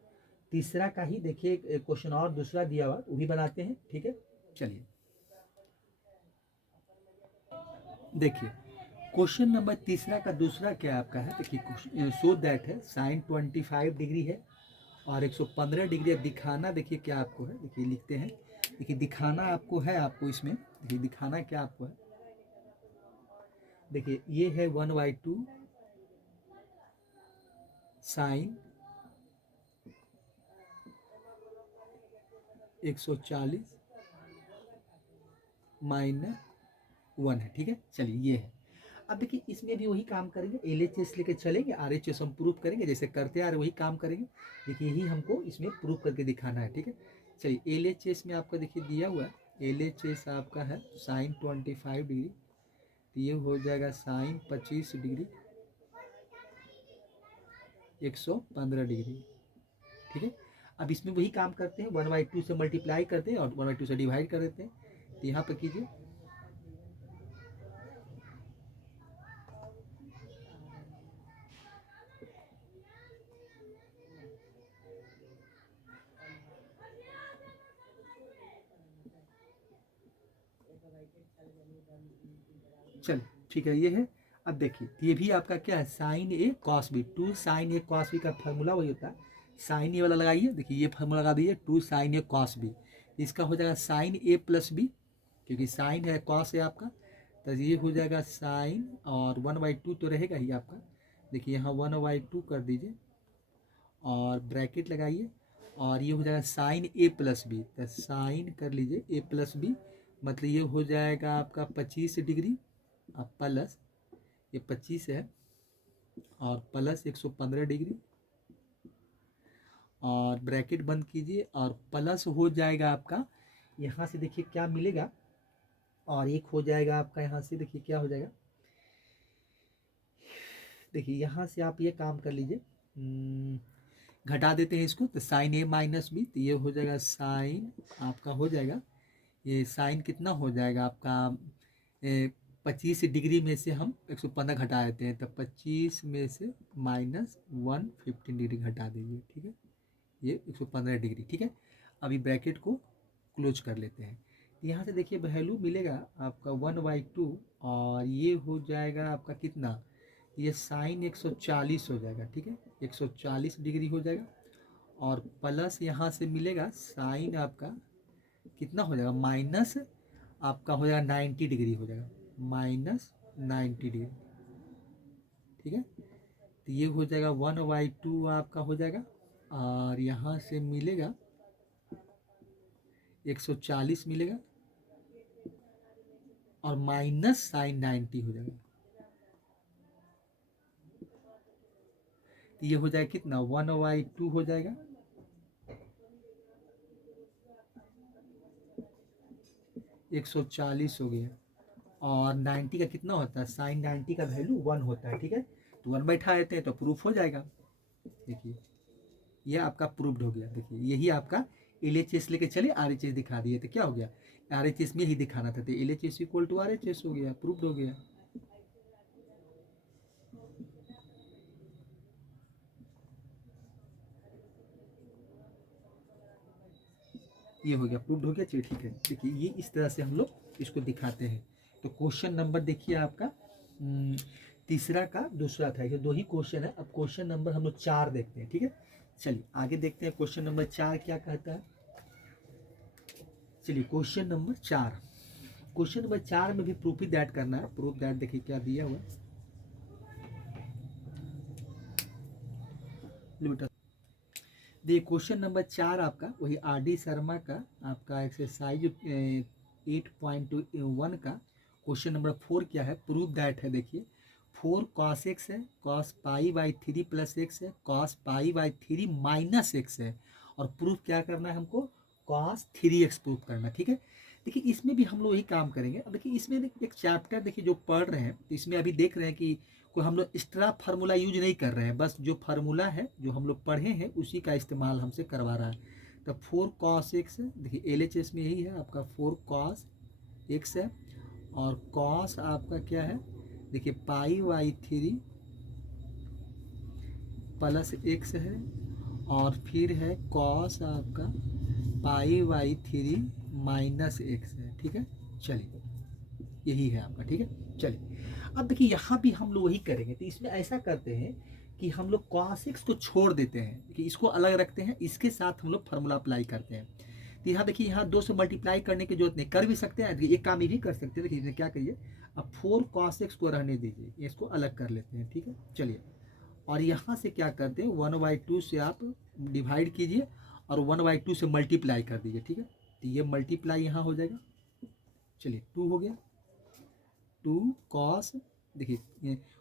तीसरा का ही देखिए क्वेश्चन और दूसरा दिया हुआ वो भी बनाते हैं, ठीक है। चलिए देखिए क्वेश्चन नंबर तीसरा का दूसरा क्या आपका है, देखिए सो दैट है साइन 25 डिग्री है और 115 डिग्री दिखाना, देखिए क्या आपको है, देखिए लिखते हैं, देखिए दिखाना आपको है, आपको इसमें देखिए दिखाना क्या आपको है, देखिए ये है 1/2 साइन 140 -1 है, ठीक है। चलिए ये है, अब देखिए इसमें भी वही काम करेंगे, LHS लेके चलेंगे, RHS हम प्रूफ करेंगे, जैसे करते आ रहे वही काम करेंगे, देखिए यही हमको इसमें प्रूफ करके दिखाना है, ठीक है। चलिए LHS में आपका देखिए दिया हुआ है, LHS आपका है साइन 25 डिग्री, तो ये हो जाएगा साइन 25 डिग्री 115 डिग्री, ठीक है। अब इसमें वही काम करते हैं, 1/2 से मल्टीप्लाई करते हैं और 1/2 से डिवाइड कर देते हैं, तो यहाँ पर कीजिए, चल ठीक है ये है। अब देखिए ये भी आपका क्या है, साइन ए कॉस बी, 2 साइन ए कॉस बी का फार्मूला वही होता है, साइन ए वाला लगाइए, देखिए ये फार्मूला लगा दीजिए, 2 साइन ए कॉस बी, इसका हो जाएगा साइन ए प्लस बी, क्योंकि साइन है कॉस है आपका, तो ये हो जाएगा साइन और 1/2 तो रहेगा ही आपका, देखिए यहाँ 1/2 कर दीजिए और ब्रैकेट लगाइए, और ये हो जाएगा साइन ए प्लस बी, तो साइन कर लीजिए ए प्लस बी, मतलब ये हो जाएगा आपका 25 डिग्री, अब प्लस ये 25 है और प्लस 115 डिग्री, और ब्रैकेट बंद कीजिए और प्लस हो जाएगा आपका, यहाँ से देखिए क्या मिलेगा, और एक हो जाएगा आपका यहाँ से, देखिए क्या हो जाएगा, देखिए यहाँ से आप ये काम कर लीजिए, घटा देते हैं इसको, तो साइन ए माइनस बी, तो ये हो जाएगा साइन आपका हो जाएगा, ये साइन कितना हो जाएगा आपका 25 डिग्री में से हम 115 घटा देते हैं, तो 25 में से -115 डिग्री घटा दीजिए, ठीक है, ये 115 डिग्री, ठीक है। अभी ब्रैकेट को क्लोज कर लेते हैं, यहाँ से देखिए वैल्यू मिलेगा आपका 1/2 और ये हो जाएगा आपका कितना, ये साइन 140 हो जाएगा, ठीक है, 140 डिग्री हो जाएगा। और प्लस यहाँ से मिलेगा साइन आपका कितना हो जाएगा, माइनस आपका हो जाएगा 90 डिग्री हो जाएगा, -90 डिग्री, ठीक है। तो ये हो जाएगा 1/2 आपका हो जाएगा और यहाँ से मिलेगा 140 मिलेगा और माइनस साइन 90 हो जाएगा। तो ये हो जाएगा कितना, 1/2 हो जाएगा, एक 140 हो गया और 90 का कितना होता है, साइन 90 का वैल्यू 1 होता है, ठीक है। तो 1 बैठा देते हैं तो प्रूफ हो जाएगा। देखिए ये आपका प्रूफ्ड हो गया। देखिए यही आपका LHS लेके चले, RHS दिखा दिए तो क्या हो गया, RHS में ही दिखाना था तो LHS इक्वल टू RHS हो गया, प्रूफ्ड हो गया। ये हो गया, प्रूफ्ड हो गया, चलिए ठीक है। देखिए ये इस तरह से हम लोग इसको दिखाते हैं। तो क्वेश्चन नंबर देखिए आपका तीसरा का दूसरा था, ये 2 ही क्वेश्चन है। अब क्वेश्चन नंबर हम लोग 4 देखते हैं, ठीक है। चलिए आगे देखते हैं क्वेश्चन नंबर 4 क्या कहता है। चलिए क्वेश्चन नंबर 4, क्वेश्चन नंबर 4 में भी प्रूफ ही दैट करना है। प्रूफ दैट देखिए क्या दिया हुआ है, देखिए क्वेश्चन नंबर 4 आपका वही RD शर्मा का आपका एक्सरसाइज 8.1 का क्वेश्चन नंबर 4 क्या है, प्रूफ दैट है। देखिए 4 cos x है, cos π/3 प्लस x है, cos π/3 माइनस x है और प्रूफ क्या करना है हमको, cos 3x प्रूफ करना, ठीक है। देखिए इसमें भी हम लोग यही काम करेंगे। अब देखिए इसमें एक चैप्टर देखिए जो पढ़ रहे हैं तो इसमें अभी देख रहे हैं कि कोई हम लोग एक्स्ट्रा फार्मूला यूज नहीं कर रहे हैं, बस जो फार्मूला है जो हम लोग पढ़े हैं उसी का इस्तेमाल हमसे करवा रहा है। तो 4 cos x है, देखिए LHS में यही है आपका 4 cos x है और cos आपका क्या है, देखिए π/3 प्लस x है और फिर है cos आपका π/3 माइनस x है, ठीक है। चलिए यही है आपका, ठीक है। चलिए अब देखिए यहाँ भी हम लोग वही करेंगे। तो इसमें ऐसा करते हैं कि हम लोग cos x को छोड़ देते हैं, कि इसको अलग रखते हैं, इसके साथ हम लोग फार्मूला अप्लाई करते हैं। तो यहाँ देखिए यहाँ 2 से मल्टीप्लाई करने की जरूरत नहीं, कर भी सकते हैं, एक काम ये भी कर सकते हैं। देखिए इसमें क्या करिए, अब 4 cos x को रहने दीजिए, इसको अलग कर लेते हैं, ठीक है। चलिए और यहाँ से क्या करते हैं, 1/2 से आप डिवाइड कीजिए और 1/2 से मल्टीप्लाई कर दीजिए, ठीक है। तो ये मल्टीप्लाई यहाँ हो जाएगा, चलिए 2 हो गया, 2 cos, देखिए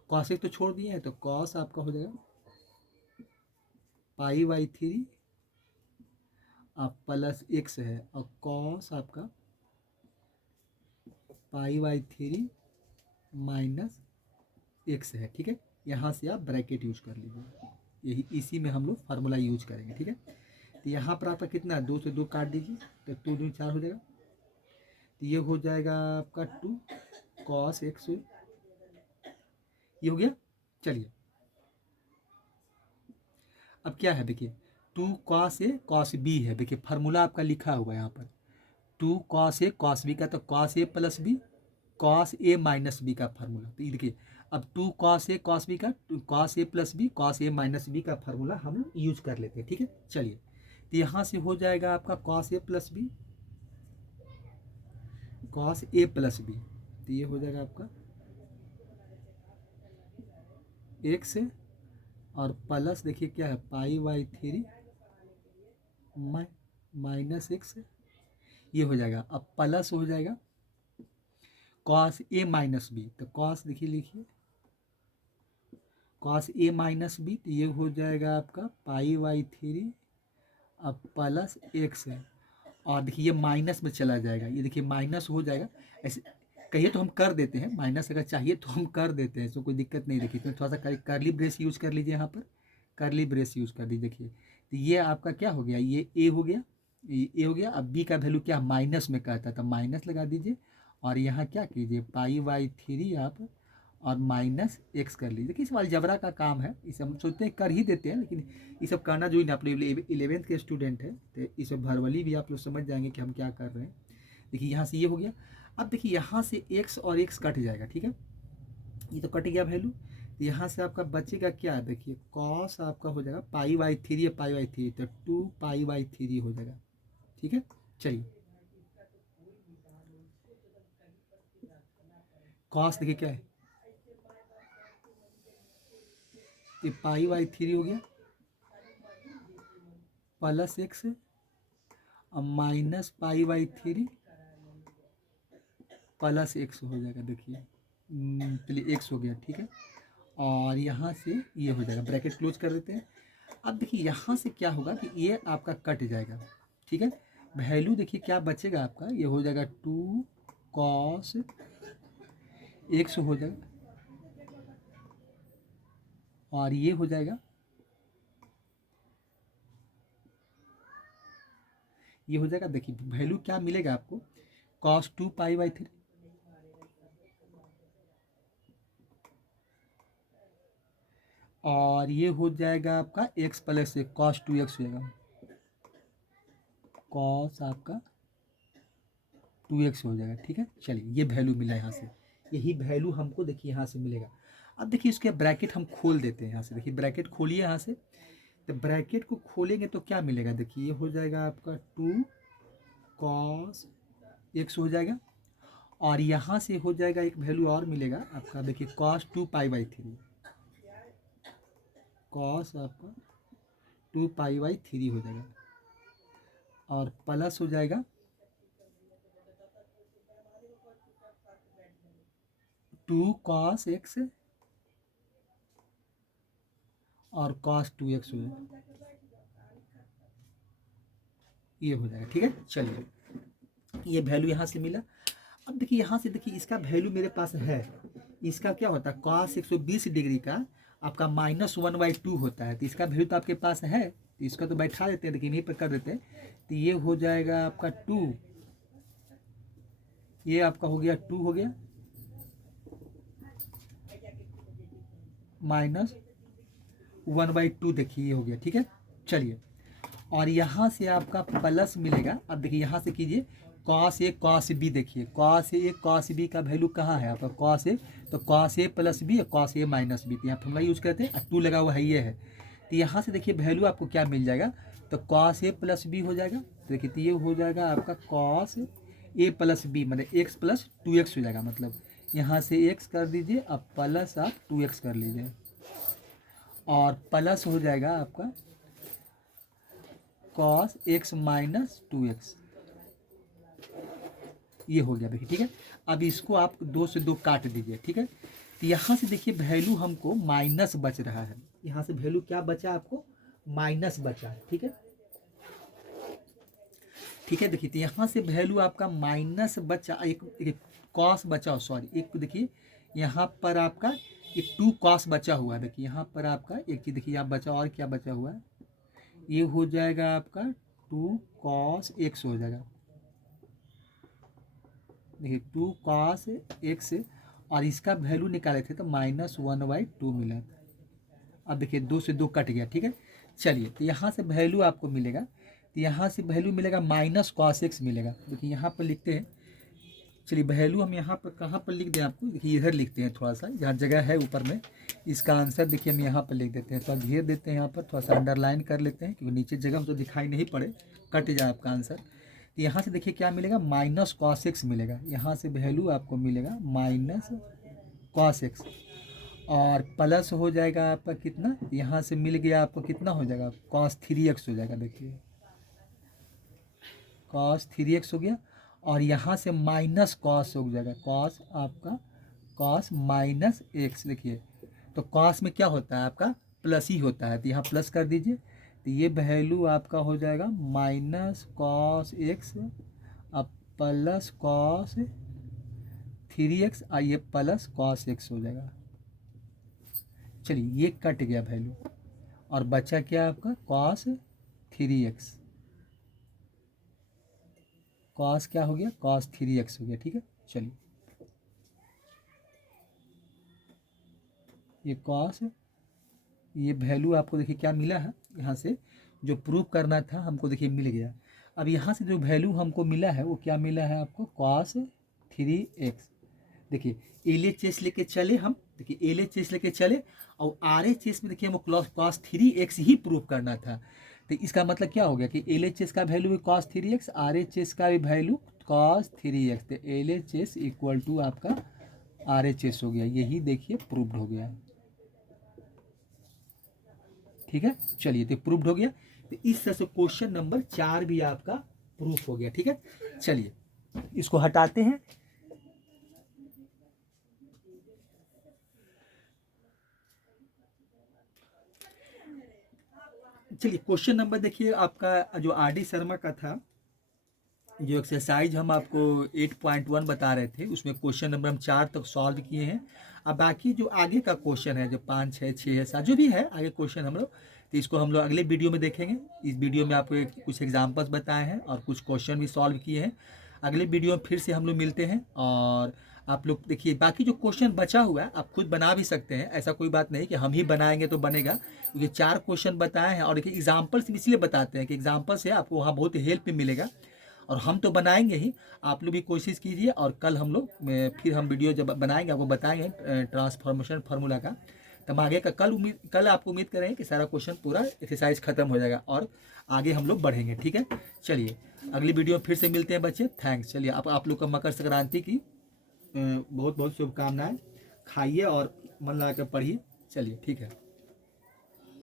cos एक तो छोड़ दिए हैं तो cos आपका हो जाएगा π/3 आप प्लस x है और cos आपका π/3 माइनस x है, ठीक है। यहाँ से आप ब्रैकेट यूज कर लीजिए, यही इसी में हम लोग फार्मूला यूज करेंगे, ठीक है। तो यहाँ पर आपका कितना, 2 से 2 काट दीजिए तो 2 2 4 हो जाएगा। तो ये हो जाएगा आपका 2 cos x, ये हो गया। चलिए अब क्या है, देखिए 2 cos a cos b है, देखिए फार्मूला आपका लिखा हुआ है यहाँ पर 2 cos a cos b का, तो cos a plus b cos a minus b का फार्मूला। तो ये देखिए अब 2 cos a cos b का cos a plus b cos a minus b का फार्मूला हम यूज कर लेते हैं, ठीक है। चलिए तो यहाँ से हो जाएगा आपका cos a plus b cos a plus b, तो ये हो जाएगा आपका x और प्लस देखिए क्या है π/3 माइनस x, ये हो जाएगा। अब प्लस हो जाएगा cos a माइनस b, तो cos देखिए लिखिए cos a माइनस b, तो ये हो जाएगा आपका π/3 अब प्लस x है और देखिए ये माइनस में चला जाएगा, ये देखिए माइनस हो जाएगा। ऐसे कहिए तो हम कर देते हैं, माइनस अगर चाहिए तो हम कर देते हैं, इसमें कोई दिक्कत नहीं। देखिए तो थोड़ा सा करली ब्रेस यूज कर लीजिए, यहाँ पर करली ब्रेस यूज कर दीजिए। देखिए तो ये आपका क्या हो गया, ये a हो गया, ये a हो गया। अब b का वैल्यू क्या माइनस में कहता है तो माइनस लगा दीजिए और यहाँ क्या कीजिए π/3 आप और माइनस x कर लीजिए। देखिए इस वाले जबरा का काम है, इसे हम सोचते हैं कर ही देते हैं, लेकिन ये सब करना जो है आप लोग 11th के स्टूडेंट है तो इस वर्बली भी आप लोग समझ जाएंगे कि हम क्या कर रहे हैं। देखिए यहाँ से ये हो गया। अब देखिए यहाँ से x और x कट जाएगा, ठीक है, ये तो कट गया वैल्यू। यहाँ से आपका बचेगा क्या, देखिए कॉस आपका हो जाएगा पाई/3 या पाई/3, तो 2 पाई/3 हो जाएगा, ठीक है। चलिए कॉस देखिए क्या है, ये पाई/3 हो गया प्लस एक्स और माइनस पाई/3 प्लस एक्स हो जाएगा। देखिए चलिए एक्स हो गया, ठीक है, और यहाँ से ये हो जाएगा, ब्रैकेट क्लोज कर देते हैं। अब देखिए यहाँ से क्या होगा कि ये आपका कट जाएगा, ठीक है। वैल्यू देखिए क्या बचेगा आपका, ये हो जाएगा 2 कॉस एक्स हो जाएगा, और ये हो जाएगा, ये हो जाएगा। देखिए वैल्यू क्या मिलेगा आपको, कॉस 2 पाई/3, और ये हो जाएगा आपका x प्लस एक कॉस 2x हो जाएगा, कॉस आपका 2x हो जाएगा, ठीक है। चलिए ये वैल्यू मिला यहाँ से, यही वैल्यू हमको देखिए यहाँ से मिलेगा। अब देखिए इसके ब्रैकेट हम खोल देते हैं यहाँ से, देखिए ब्रैकेट खोलिए यहाँ से, तो ब्रैकेट को खोलेंगे तो क्या मिलेगा, देखिए ये हो जाएगा आपका 2 कॉस x हो जाएगा, और यहाँ से हो जाएगा एक वैल्यू और मिलेगा आपका, देखिए कॉस 2 पाई/3, कॉस आपका 2 पाई/3 हो जाएगा, और प्लस हो जाएगा 2 कॉस एक्स और कॉस 2x हो जाएगा, ये हो जाएगा, ठीक है। चलिए ये वैल्यू यहाँ से मिला। अब देखिए यहाँ से देखिए इसका वैल्यू मेरे पास है, इसका क्या होता है कॉस 120 डिग्री का आपका -1/2 होता है, तो इसका वैल्यू तो आपके पास है, तो इसका तो बैठा देते हैं, लेकिन यहीं पर कर देते हैं, तो ये हो जाएगा आपका 2, ये आपका हो गया 2 हो गया -1/2, देखिए ये हो गया, ठीक है। चलिए और यहाँ से आपका प्लस मिलेगा। अब देखिए यहाँ से कीजिए कॉस ए कॉस बी, देखिए कॉस ए कॉस बी का वैल्यू कहाँ है आपका कॉस ए, तो कॉस ए प्लस बी और कॉस ए माइनस बी, तो यहाँ फॉर्मूला यूज करते हैं, 2 लगा हुआ है ये है, तो यहाँ से देखिए वैल्यू आपको क्या मिल जाएगा, तो कॉस ए प्लस बी हो जाएगा, तो देखिए तो ये हो जाएगा आपका कॉस ए प्लस बी, मतलब एक्स प्लस 2x हो जाएगा, मतलब यहाँ से x कर दीजिए, अब प्लस आप 2x कर लीजिए, और प्लस हो जाएगा आपका कॉस एक्स माइनस 2x, ये हो गया देखिए, ठीक है। अब इसको आप 2 से 2 काट दीजिए, ठीक है, तो यहाँ से देखिए वैल्यू हमको माइनस बच रहा है, यहाँ से वैल्यू क्या बचा आपको, माइनस बचा है, ठीक है, ठीक है। देखिए तो यहाँ से वैल्यू आपका माइनस बचा, एक कॉस बचा, सॉरी एक देखिए यहाँ पर आपका एक 2 कॉस बचा हुआ है, देखिए यहाँ पर आपका एक चीज़ देखिए यहाँ बचा, और क्या बचा हुआ है, ये हो जाएगा आपका 2 कॉस एक्स हो जाएगा, देखिए 2 कॉस एक्स, और इसका वैल्यू निकाले थे तो -1/2 मिला था। अब देखिए 2 से 2 कट गया, ठीक है। चलिए तो यहाँ से वैल्यू आपको मिलेगा, तो यहाँ से वैल्यू मिलेगा माइनस कॉस एक्स मिलेगा, देखिए यहाँ पर लिखते हैं, चलिए वैल्यू हम यहाँ पर कहाँ पर लिख दें आपको, देखिए इधर लिखते हैं, थोड़ा सा जहाँ जगह है ऊपर में, इसका आंसर देखिए हम यहाँ पर लिख देते हैं, थोड़ा घेर देते हैं, यहाँ पर थोड़ा सा अंडरलाइन कर लेते हैं, क्योंकि नीचे जगह तो दिखाई नहीं पड़े, कट जाए आपका आंसर। तो यहाँ से देखिए क्या मिलेगा, माइनस कॉस एक्स मिलेगा, यहाँ से वैल्यू आपको मिलेगा माइनस कॉस एक्स, और प्लस हो जाएगा आपका कितना, यहाँ से मिल गया आपको कितना हो जाएगा, कॉस 3x हो जाएगा, देखिए कॉस 3x हो गया, और यहाँ से माइनस कॉस हो जाएगा, कॉस आपका कॉस माइनस एक्स, देखिए तो कॉस में क्या होता है आपका प्लस ही होता है, तो यहाँ प्लस कर दीजिए, तो ये वैल्यू आपका हो जाएगा माइनस कॉस एक्स, अब प्लस कॉस 3x, और ये प्लस कॉस एक्स हो जाएगा। चलिए ये कट गया वैल्यू, और बचा क्या आपका कॉस 3x, कॉस क्या हो गया, कॉस 3x हो गया, ठीक है। चलिए ये कॉस, ये वैल्यू आपको देखिए क्या मिला है, यहाँ से जो प्रूव करना था हमको देखिए मिल गया। अब यहाँ से जो वैल्यू हमको मिला है वो क्या मिला है आपको, cos 3x। देखिए LHS लेके चले हम, देखिए LHS लेके चले और RHS में देखिए हमको cos 3x ही प्रूव करना था। तो इसका मतलब क्या हो गया कि LHS का वैल्यू है cos 3x, RHS का भी वैल्यू cos 3x। तो LHS इक्वल टू आपका RHS हो गया, यही देखिए प्रूव्ड हो गया। ठीक है, चलिए तो प्रूव्ड हो गया। तो इस तरह से क्वेश्चन नंबर 4 भी आपका प्रूफ हो गया। ठीक है, चलिए इसको हटाते हैं। चलिए क्वेश्चन नंबर देखिए आपका जो RD शर्मा का था, जो एक्सरसाइज हम आपको 8.1 बता रहे थे, उसमें क्वेश्चन नंबर हम 4 तक सॉल्व किए हैं। अब बाकी जो आगे का क्वेश्चन है, जो 5, 6, 6 है, 7 जो भी है आगे क्वेश्चन हम लोग, तो इसको हम लोग अगले वीडियो में देखेंगे। इस वीडियो में आपको कुछ एग्जाम्पल्स बताए हैं और कुछ क्वेश्चन भी सॉल्व किए हैं। अगले वीडियो में फिर से हम लोग मिलते हैं। और आप लोग देखिए बाकी जो क्वेश्चन बचा हुआ है आप खुद बना भी सकते हैं, ऐसा कोई बात नहीं कि हम ही बनाएंगे तो बनेगा, क्योंकि 4 क्वेश्चन बताए हैं। और देखिए एग्जाम्पल्स इसलिए बताते हैं कि एग्जाम्पल से आपको वहाँ बहुत हेल्प भी मिलेगा, और हम तो बनाएंगे ही, आप लोग भी कोशिश कीजिए। और कल हम लोग फिर हम वीडियो जब बनाएंगे आपको बताएंगे ट्रांसफॉर्मेशन फार्मूला का। तब आगे का कल आपको उम्मीद करें कि सारा क्वेश्चन पूरा एक्सरसाइज खत्म हो जाएगा और आगे हम लोग बढ़ेंगे। ठीक है, चलिए अगली वीडियो फिर से मिलते हैं बच्चे। थैंक्स। चलिए आप लोग का मकर संक्रांति की बहुत बहुत शुभकामनाएं। खाइए और मन लगा कर पढ़िए। चलिए ठीक है।